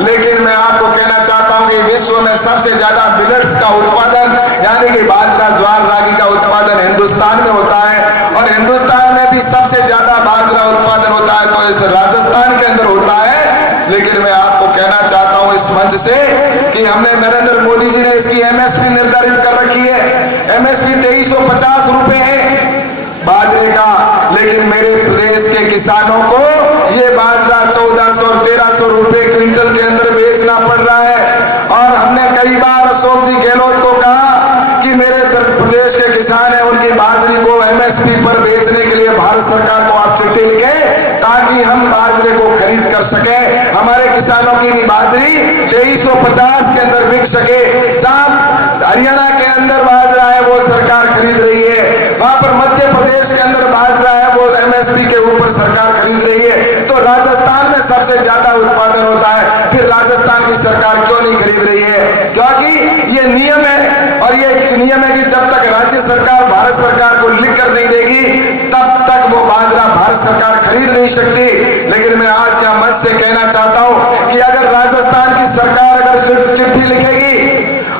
लेकिन मैं आपको कहना चाहता हूं कि विश्व में सबसे ज्यादा मिलेट्स का उत्पादन यानी कि बाजरा ज्वार रागी का उत्पादन हिंदुस्तान में होता है, और हिंदुस्तान में भी सबसे ज्यादा बाजरा उत्पादन होता है तो इस राजस्थान के अंदर होता है। लेकिन मैं आपको कहना चाहता हूं इस मंच से कि हमने नरेंद्र मोदी जी ने इसकी एमएसपी निर्धारित कर रखी है। एमएसपी 2350 रुपए है बाजरे का, लेकिन मेरे प्रदेश के किसानों को ये बाजरा 1400 और 1300 रुपए क्विंटल के अंदर बेचना पड़ रहा है। और हमने कई बार अशोक जी गहलोत को कहा कि मेरे प्रदेश के किसान हैं, उनकी बाजरी को एमएसपी पर बेचने के लिए भारत सरकार को आप चिट्ठी लिखें ताकि हम बाजरे को खरीद कर सके, हमारे किसानों की भी बाजरी 2350 के अंदर बिक सके। जहां हरियाणा के अंदर बाजरा है वो सरकार खरीद रही है, वहां पर मध्य प्रदेश के अंदर बाजरा है वो एमएसपी के ऊपर सरकार खरीद रही है, तो राजस्थान में सबसे ज्यादा उत्पादन होता है, फिर राजस्थान की सरकार क्यों नहीं खरीद रही है? क्योंकि ये नियम है, और ये नियम है कि जब तक राज्य सरकार भारत सरकार को लिख कर नहीं देगी तब तक वो बाजरा भारत सरकार खरीद नहीं सकती। लेकिन मैं आज यहाँ मंच से कहना चाहता हूं कि अगर राजस्थान की सरकार अगर चिट्ठी लिखेगी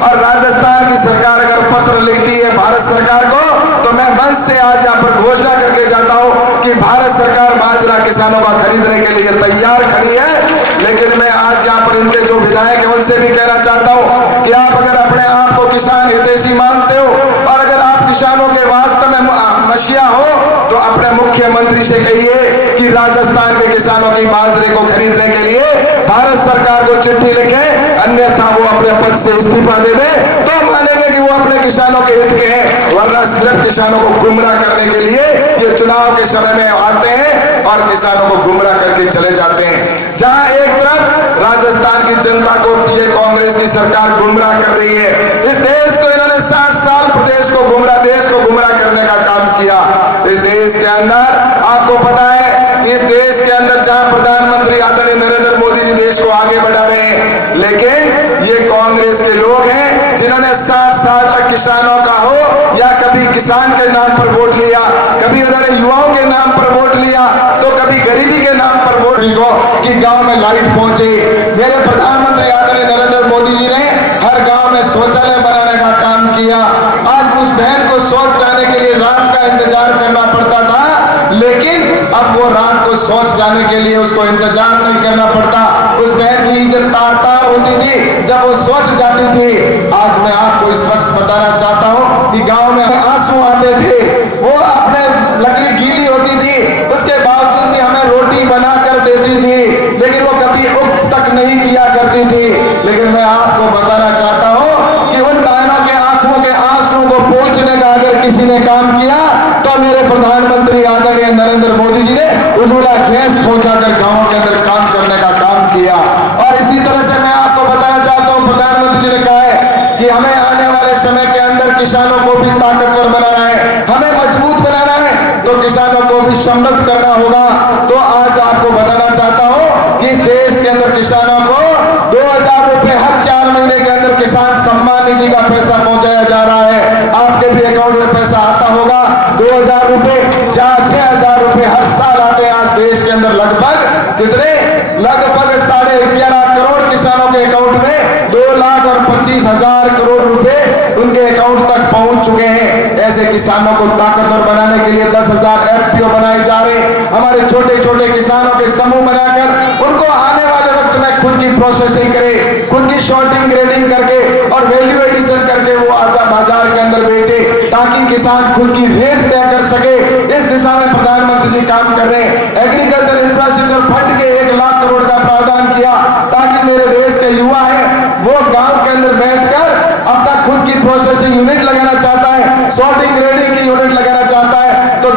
और राजस्थान की सरकार अगर पत्र लिखती है भारत सरकार को, तो मैं मंच से आज यहाँ पर घोषणा करके जाता हूं कि भारत सरकार बाजरा किसानों का खरीदने के लिए तैयार खड़ी है। लेकिन मैं आज यहाँ पर इनके जो विधायक हैं उनसे भी कहना चाहता हूं कि आप अगर अपने आप को किसान हितैषी मानते हो और अगर आप किसानों के वास्तव में मसीहा हो तो अपने मुख्यमंत्री से कहिए कि राजस्थान के किसानों की बाजरे को खरीदने के लिए भारत सरकार को चिट्ठी लिखे, अन्यथा वो अपने पद से इस्तीफा दे दे तो मानेंगे कि वो अपने किसानों के हित के हैं। वरना सिर्फ किसानों को गुमराह करने के लिए ये चुनाव के समय में आते हैं और किसानों को गुमराह करके चले जाते हैं। जहां एक तरफ राजस्थान की जनता को ये कांग्रेस की सरकार गुमराह कर रही है, इस देश को इन्होंने 60 साल प्रदेश को गुमराह करने का काम किया। इस देश के अंदर आपको पता है, इस देश के अंदर जहां प्रधानमंत्री आदरणीय नरेंद्र मोदी जी देश को आगे बढ़ा रहे हैं, लेकिन ये कांग्रेस के लोग हैं जिन्होंने 60 साल तक किसानों का हो या कभी किसान के नाम पर वोट लिया, कभी उन्होंने युवाओं के नाम पर वोट लिया, तो कभी गरीबी के नाम पर वोट लिया कि गांव में लाइट पहुंचे। मेरे प्रधानमंत्री आदरणीय नरेंद्र मोदी जी ने हर गांव में शौचालय बनाने का काम किया। आज उस बहन को शौच जाने के लिए रात का इंतजार करना पड़ता था, लेकिन अब वो रात को शौच जाने के लिए उसको इंतजार नहीं करना पड़ता। उस बहन की इज्जत तार तार होती थी जब वो शौच जाती थी। आज मैं आपको इस वक्त बताना चाहता हूँ कि गांव में आंसू आते थे, वो अपने लकड़ी गीली होती थी, उसके बावजूद भी हमें रोटी बना कर देती थी, लेकिन वो कभी उप तक नहीं किया करती थी। लेकिन मैं आपको बताना चाहता हूँ कि उन बहनों के आंखों के आंसू को पोंछने का अगर किसी ने काम किया तो मेरे प्रधानमंत्री आदरणीय नरेंद्र मोदी जी ने उज्ज्वला गैस पहुंचाकर गांवों के अंदर काम करने का काम किया। और इसी तरह से मैं आपको बताना चाहता हूँ, प्रधानमंत्री जी ने कहा है कि हमें आने वाले समय के अंदर किसानों को भी ताकतवर बनाना है, हमें मजबूत बनाना है, तो किसानों को भी समृद्ध करना होगा। तो आज आपको बताना चाहता हूँ कि इस देश के अंदर किसानों को 2000 रुपए हर 4 महीने के अंदर किसान सम्मान निधि का पैसा पहुंचाया जा रहा है। आपके भी अकाउंट में पैसा आता होगा 2000 रुपए, जहां 6000 रुपए हर साल आते हैं। आज देश के अंदर लगभग कितने, लगभग 11.5 करोड़ किसानों के अकाउंट में 2,25,000 करोड़ रुपए उनके अकाउंट तक पहुंच चुके हैं। ऐसे किसानों को ताकतवर बनाने के लिए 10,000 एफपीओ बनाए जा रहे हैं। हमारे छोटे छोटे किसानों के समूह बनाकर उनको आने वाले वक्त में खुद की प्रोसेसिंग करे, खुद की शॉर्टिंग ग्रेडिंग करके और वैल्यू एडिशन करके वो आजा बाजार के अंदर बेचे, ताकि किसान खुद की रेट तय कर सके। इस दिशा में प्रधानमंत्री जी काम कर रहे हैं। एग्रीकल्चर इंफ्रास्ट्रक्चर फंड के 1 लाख करोड़ का प्रावधान किया ताकि मेरे देश के युवा है वो गांव के अंदर बैठकर अपना खुद की प्रोसेसिंग यूनिट लगाना चाहता है, सॉर्टिंग ग्रेडिंग की यूनिट लगाना चाहता है, तो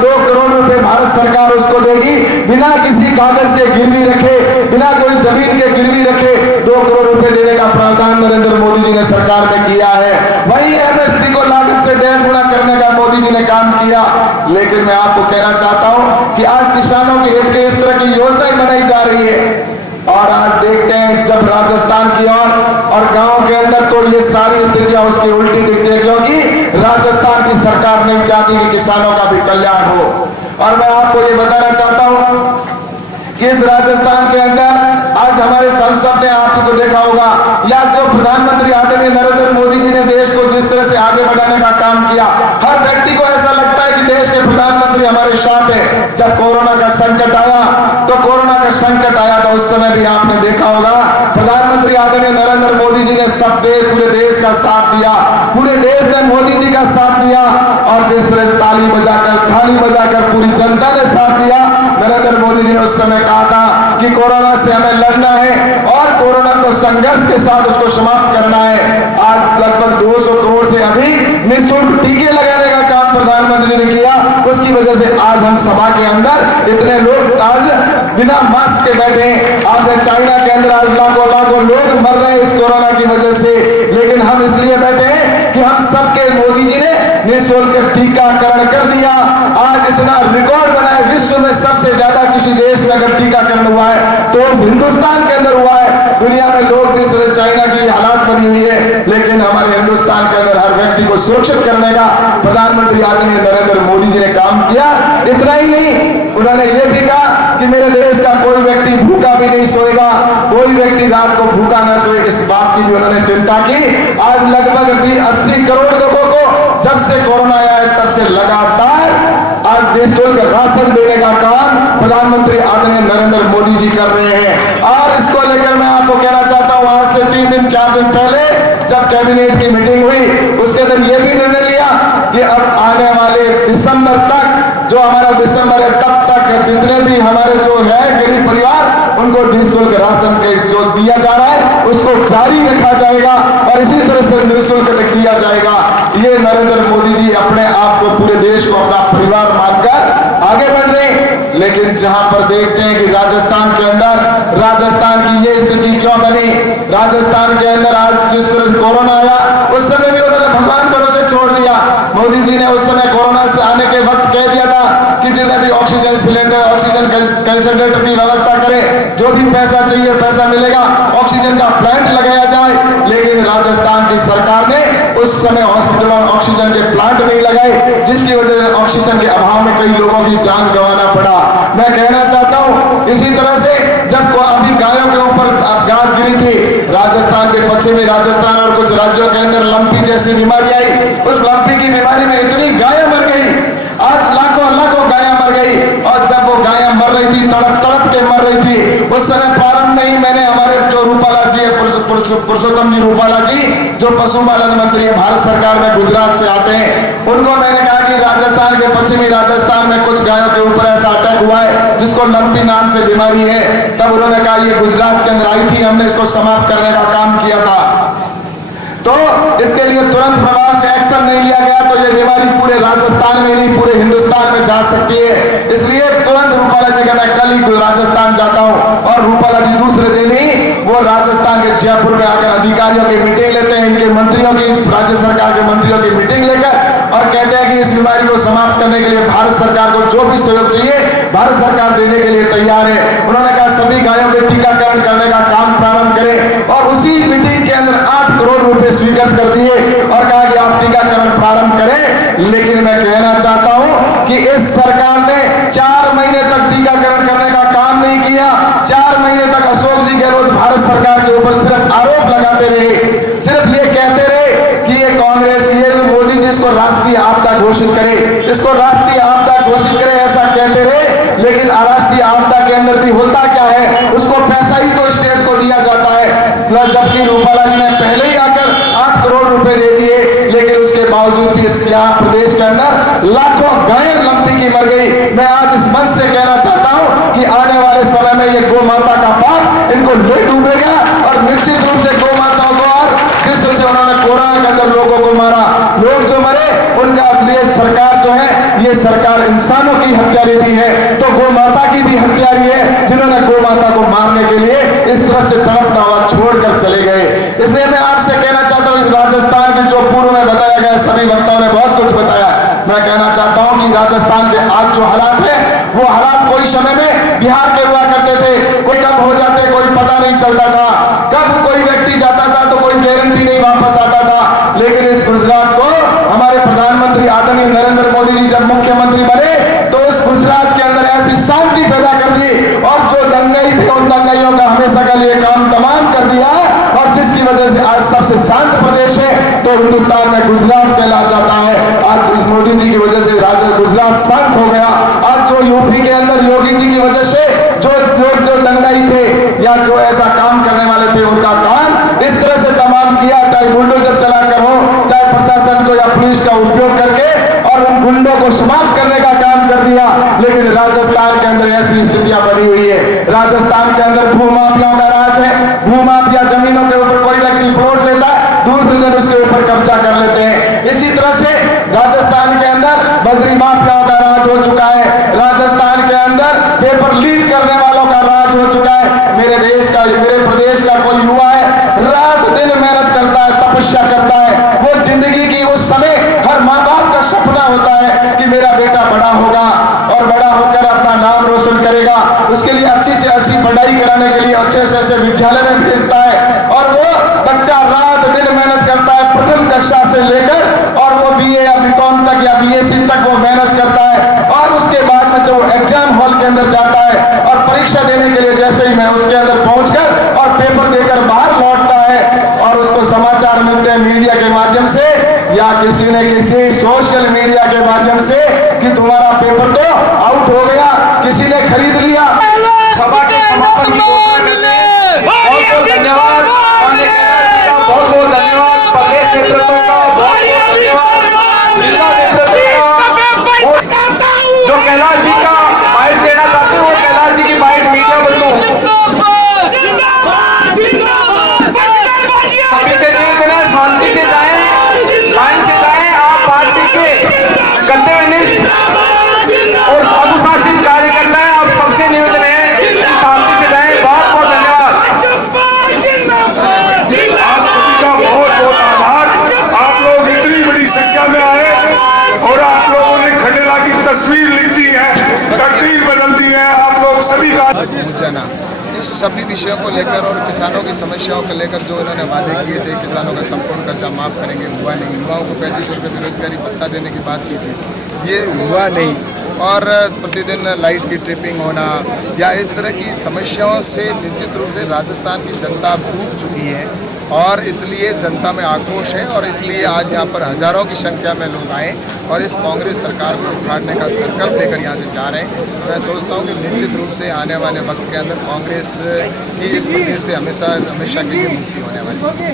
सरकार उसको देगी बिना किसी कागज के गिरवी रखे, बिना कोई जमीन के गिरवी रखे 2 करोड़ रुपए देने का प्रावधान नरेंद्र मोदी जी ने सरकार में किया है। वही एमएसपी को लागत से 1.5 गुना करने का मोदी जी ने काम किया। लेकिन मैं आपको कहना चाहता हूं कि आज किसानों के हित के इस तरह की योजनाएं बनाई जा रही है और आज देखते हैं जब राजस्थान की और गांव के अंदर तो ये सारी स्थितियां उसकी उल्टी दिखती है, क्योंकि राजस्थान की सरकार नहीं चाहती कि किसानों का भी कल्याण हो। और मैं आपको ये बताना चाहता हूं कि इस राजस्थान के अंदर आज हमारे संसद ने आपको देखा होगा या जो प्रधानमंत्री आदरणीय नरेंद्र मोदी जी ने देश को जिस तरह से आगे बढ़ाने का काम किया, हर व्यक्ति को ऐसा लगता है कि देश के प्रधानमंत्री हमारे साथ है। जब कोरोना का संकट आया तो उस समय भी आपने देखा होगा प्रधानमंत्री आदरणीय नरेंद्र मोदी जी ने पूरे देश का साथ दिया, पूरे देश ने मोदी जी का साथ दिया और जिस तरह से थाली बजाकर पूरी जनता ने साथ दिया। नरेंद्र मोदी जी ने उस समय कहा था कि कोरोना से हमें लड़ना है और कोरोना को संघर्ष के साथ उसको समाप्त करना है। आज लगभग 200 करोड़ से अधिक निःशुल्क टीके लगाने का काम प्रधानमंत्री ने किया। उसकी वजह से आज हम सभा के अंदर इतने लोग आज बिना मास्क के बैठे हैं। आपने चाइना के अंदर आज लाखों लोग मर रहे हैं इस कोरोना की वजह से, लेकिन हम इसलिए बैठे हैं कि हम सबके मोदी जी ने निःशुल्क टीकाकरण कर दिया। आज इतना रिकॉर्ड बना है, विश्व में सबसे ज्यादा किसी देश में अगर टीकाकरण हुआ है तो उस हिंदुस्तान के अंदर हुआ है। दुनिया में लोग जिस तरह चाइना की हालात बनी हुई है, लेकिन हमारे हिंदुस्तान के अंदर हर व्यक्ति को सुरक्षित करने का प्रधानमंत्री आदरणीय नरेंद्र मोदी जी ने काम किया। इतना ही नहीं, उन्होंने ये भी कहा कि मेरे देश का कोई व्यक्ति भूखा भी नहीं सोएगा, कोई व्यक्ति रात को भूखा न सोए, इस बात की भी उन्होंने चिंता की। आज लगभग 80 करोड़ लोगों को जब से कोरोना आया है तब से लगातार आज निःशुल्क राशन देने का काम प्रधानमंत्री आदरणीय नरेंद्र मोदी जी कर रहे हैं। और इसको लेकर मैं आपको कहना चाहता हूं, आज से 4 दिन पहले जब कैबिनेट की मीटिंग हुई उसके अंदर यह भी निर्णय लिया कि अब आने वाले दिसंबर तक, जो हमारा दिसंबर है तब तक जितने भी हमारे जो है गरीब परिवार उनको निःशुल्क राशन के जो दिया जा रहा है उसको जारी रखा जाएगा और इसी तरह से निःशुल्क दिया जाएगा। ये नरेंद्र मोदी जी अपने आप को, पूरे देश को अपना परिवार मानकर आगे बढ़ रहे हैं। लेकिन जहां पर देखते हैं कि राजस्थान के अंदर, राजस्थान की ये स्थिति क्यों बनी, राजस्थान के अंदर आज जिस तरह से कोरोना आया उस समय भी उन्होंने भगवान भरोसे छोड़ दिया। मोदी जी ने उस समय कोरोना से आने के वक्त कह दिया था कि जितने भी ऑक्सीजन सिलेंडर, ऑक्सीजन कंसंट्रेटर की व्यवस्था करें, जो भी पैसा चाहिए पैसा मिलेगा, ऑक्सीजन का प्लांट लगाया जाए। लेकिन राजस्थान की सरकार ने उस समय हॉस्पिटल में ऑक्सीजन के प्लांट नहीं लगाए, जिसकी वजह से ऑक्सीजन के अभाव में कई लोगों की जान गंवाना पड़ा। मैं कहना चाहता हूं इसी तरह से जब अभी गायों के ऊपर घास गिरी थी, राजस्थान के पश्चिमी राजस्थान और कुछ राज्यों के अंदर लंपी जैसी बीमारी आई, उस लंपी की बीमारी में इतनी गायें मर गई, आज लाखों गायें मर गई। और जब वो गायें मर रही थी, तड़प के मर रही थी, उस समय प्रारंभ में ही मैंने हमारे जो रूपाला जी है, पुरुषोत्तम जी रूपाला जी, जो पशुपालन मंत्री है भारत सरकार में, गुजरात से आते हैं, उनको मैंने कहा कि राजस्थान के पश्चिमी राजस्थान में कुछ गायों के ऊपर ऐसा अटैक हुआ है जिसको लंपी नाम से बीमारी है। तब उन्होंने कहा ये गुजरात के अंदर आई थी, हमने इसको समाप्त करने का काम किया था। तो इसके लिए तुरंत प्रभाव से एक्शन नहीं लिया गया तो ये बीमारी पूरे राजस्थान में नहीं पूरे हिंदुस्तान में जा सकती है। इसलिए तुरंत रूपाला जी का, मैं कल ही राजस्थान जाता हूं और रूपाला जी दूसरे दिन ही वो राजस्थान के जयपुर में आकर अधिकारियों की मीटिंग लेते हैं, इनके मंत्रियों की, राज्य सरकार के मंत्रियों की मीटिंग लेकर, और कहते हैं कि इस बीमारी को समाप्त करने के लिए भारत सरकार को जो भी सहयोग चाहिए भारत सरकार देने के लिए तैयार है। उन्होंने कहा सभी गायों के टीकाकरण करने का काम प्रारंभ करें और उसी मीटिंग के अंदर 8 करोड़ रुपए स्वीकृत कर दिए और कहा कि आप टीकाकरण प्रारंभ करें। लेकिन मैं कहना चाहता हूं कि इस सरकार ने 4 महीने तक टीकाकरण करने का काम नहीं किया। 4 महीने तक अशोक जी गहलोत भारत सरकार के ऊपर सिर्फ आरोप लगाते रहे, सिर्फ ये कहते रहे कि ये कांग्रेस की, ये मोदी जी इसको राष्ट्रीय आपदा घोषित करे, इसको राष्ट्रीय आपदा घोषित करे, ऐसा कहते रहे। लेकिन राष्ट्रीय आपदा के अंदर भी होता क्या है, उसको पैसा ही तो स्टेट को दिया जाता है। जबकि रूपाला जी ने पहले ही आकर 8 करोड़ रुपए दे दिए, लेकिन उसके बावजूद भी यहाँ प्रदेश के अंदर लाखों गायें लंपी की मर गई। मैं आज इस मंच से कहना चाहता हूं कि आने वाले समय में ये गौ माता का पाप इनको ले डूबेगा और निश्चित रूप से गौ माताओं को, और जिस तरह से उन्होंने कोरोना के अंदर लोगों को मारा, लोग जो मरे उनका लिए सरकार जो है ये सरकार इंसानों की हत्यारी भी है, तो गौ माता की भी हत्यारी है, जिन्होंने गौ माता को मारने के लिए इस तरफ से तड़पता हुआ छोड़कर चले गए। इसलिए मैं आपसे कहना चाहता हूँ, इस राजस्थान की जो पूर्व में बताया गया, सभी वक्ताओं ने बहुत कुछ बताया, मैं कहना चाहता हूँ कि राजस्थान के आज जो हालात है वो हालात कोई समय में बिहार के हुआ करते थे, कोई कब हो जाते कोई पता नहीं चलता था, कब कोई व्यक्ति जाता था तो कोई गारंटी नहीं वापस आता था। लेकिन इस गुजरात को हमारे प्रधानमंत्री आदरणीय नरेंद्र मोदी जी जब मुख्यमंत्री बने तो उस गुजरात के अंदर ऐसी शांति पैदा कर दी, और जो दंगाई थे उन दंगाइयों का हमेशा के लिए काम तमाम कर दिया, और जिसकी वजह से आज सबसे शांत प्रदेश है तो हिंदुस्तान में गुजरात कहला जाता है। आज मोदी जी की वजह से गुजरात शांत हो गया। आज जो यूपी के अंदर योगी जी की वजह से जो लोग जो दंगाई थे या जो ऐसा काम करने वाले थे उनका काम इस तरह से तमाम किया, चाहे बुलडोजर चलाकर हो, चाहे प्रशासन को या पुलिस का उपयोग करके, और उन गुंडों को समाप्त करने का काम कर दिया। लेकिन राजस्थान के अंदर ऐसी स्थितियां बनी हुई है, राजस्थान के अंदर भूमाफियाओं का राज है। भूमाफिया जमीनों के ऊपर कोई व्यक्ति प्लॉट लेता है, दूसरे दिन उसके ऊपर कब्जा कर लेते हैं। इसी तरह से राजस्थान के अंदर बजरी माफियाओं का राज हो चुका है, राजस्थान के अंदर पेपर लीक करने वालों का राज हो चुका है। मेरे देश का, मेरे प्रदेश का कोई युवा है, रात दिन मेहनत करता है, तपस्या करता है, वो जिंदगी की उस समय हर माँ बाप का सपना होता है कि मेरा बेटा बड़ा होगा और बड़ा होकर अपना नाम रोशन करेगा, उसके लिए अच्छी से अच्छी पढ़ाई कराने के लिए अच्छे से अच्छे विद्यालय में भेजता है, और वो बच्चा रात दिन मेहनत करता है, प्रथम कक्षा से लेकर और वो बीए या बीकॉम तक या बीएससी तक वो मेहनत करता है, और उसके बाद में जो एग्जाम हॉल के अंदर जाता है और परीक्षा देने के लिए जैसे ही मैं उसके अंदर पहुंचकर और पेपर देकर बाहर लौटता है, और उसको समाचार मिलते हैं मीडिया के माध्यम से या किसी ने किसी सोशल मीडिया के माध्यम से कि तुम्हारा पेपर तो आउट हो गया, किसी ने खरीद लिया। सभा के समापन की घोषणा करते हैं। बहुत-बहुत धन्यवाद, बहुत बहुत धन्यवाद प्रदेश नेतृत्व का, बहुत बहुत धन्यवाद जिला नेतृत्व का। जो कैलाश जी का बाइट देना चाहते हो, कैलाश जी की बाइट मीडिया बंधु सभी से निवेदन है, शांति से जाएं, लाइन से जाएं। आप पार्टी के कर्तव्यनिष्ठ और अनुशासित कार्यकर्ता हैं, आप सबसे निवेदन है कि शांति से जाएं। बहुत बहुत धन्यवाद। आप सभी का बहुत बहुत आभार। आप लोग इतनी बड़ी संख्या में आए और आप लोगों ने खंडेला की तस्वीर लिख दी है, तकदीर बदल दी है। आप लोग सभी का पहुंचाना इस सभी विषयों को लेकर और किसानों की समस्याओं को लेकर जो इन्होंने वादे किए थे, किसानों का संपूर्ण कर्जा माफ करेंगे, हुआ नहीं। युवाओं को 35 रुपये बेरोजगारी भत्ता देने की बात की थी, ये हुआ नहीं। और प्रतिदिन लाइट की ट्रिपिंग होना या इस तरह की समस्याओं से निश्चित रूप से राजस्थान की जनता ऊब चुकी है, और इसलिए जनता में आक्रोश है, और इसलिए आज यहाँ पर हजारों की संख्या में लोग आए और इस कांग्रेस सरकार को उखाड़ने का संकल्प लेकर यहाँ से जा रहे हैं। मैं सोचता हूँ कि निश्चित रूप से आने वाले वक्त के अंदर कांग्रेस की इस प्रदेश से हमेशा के लिए मुक्ति होने वाली है।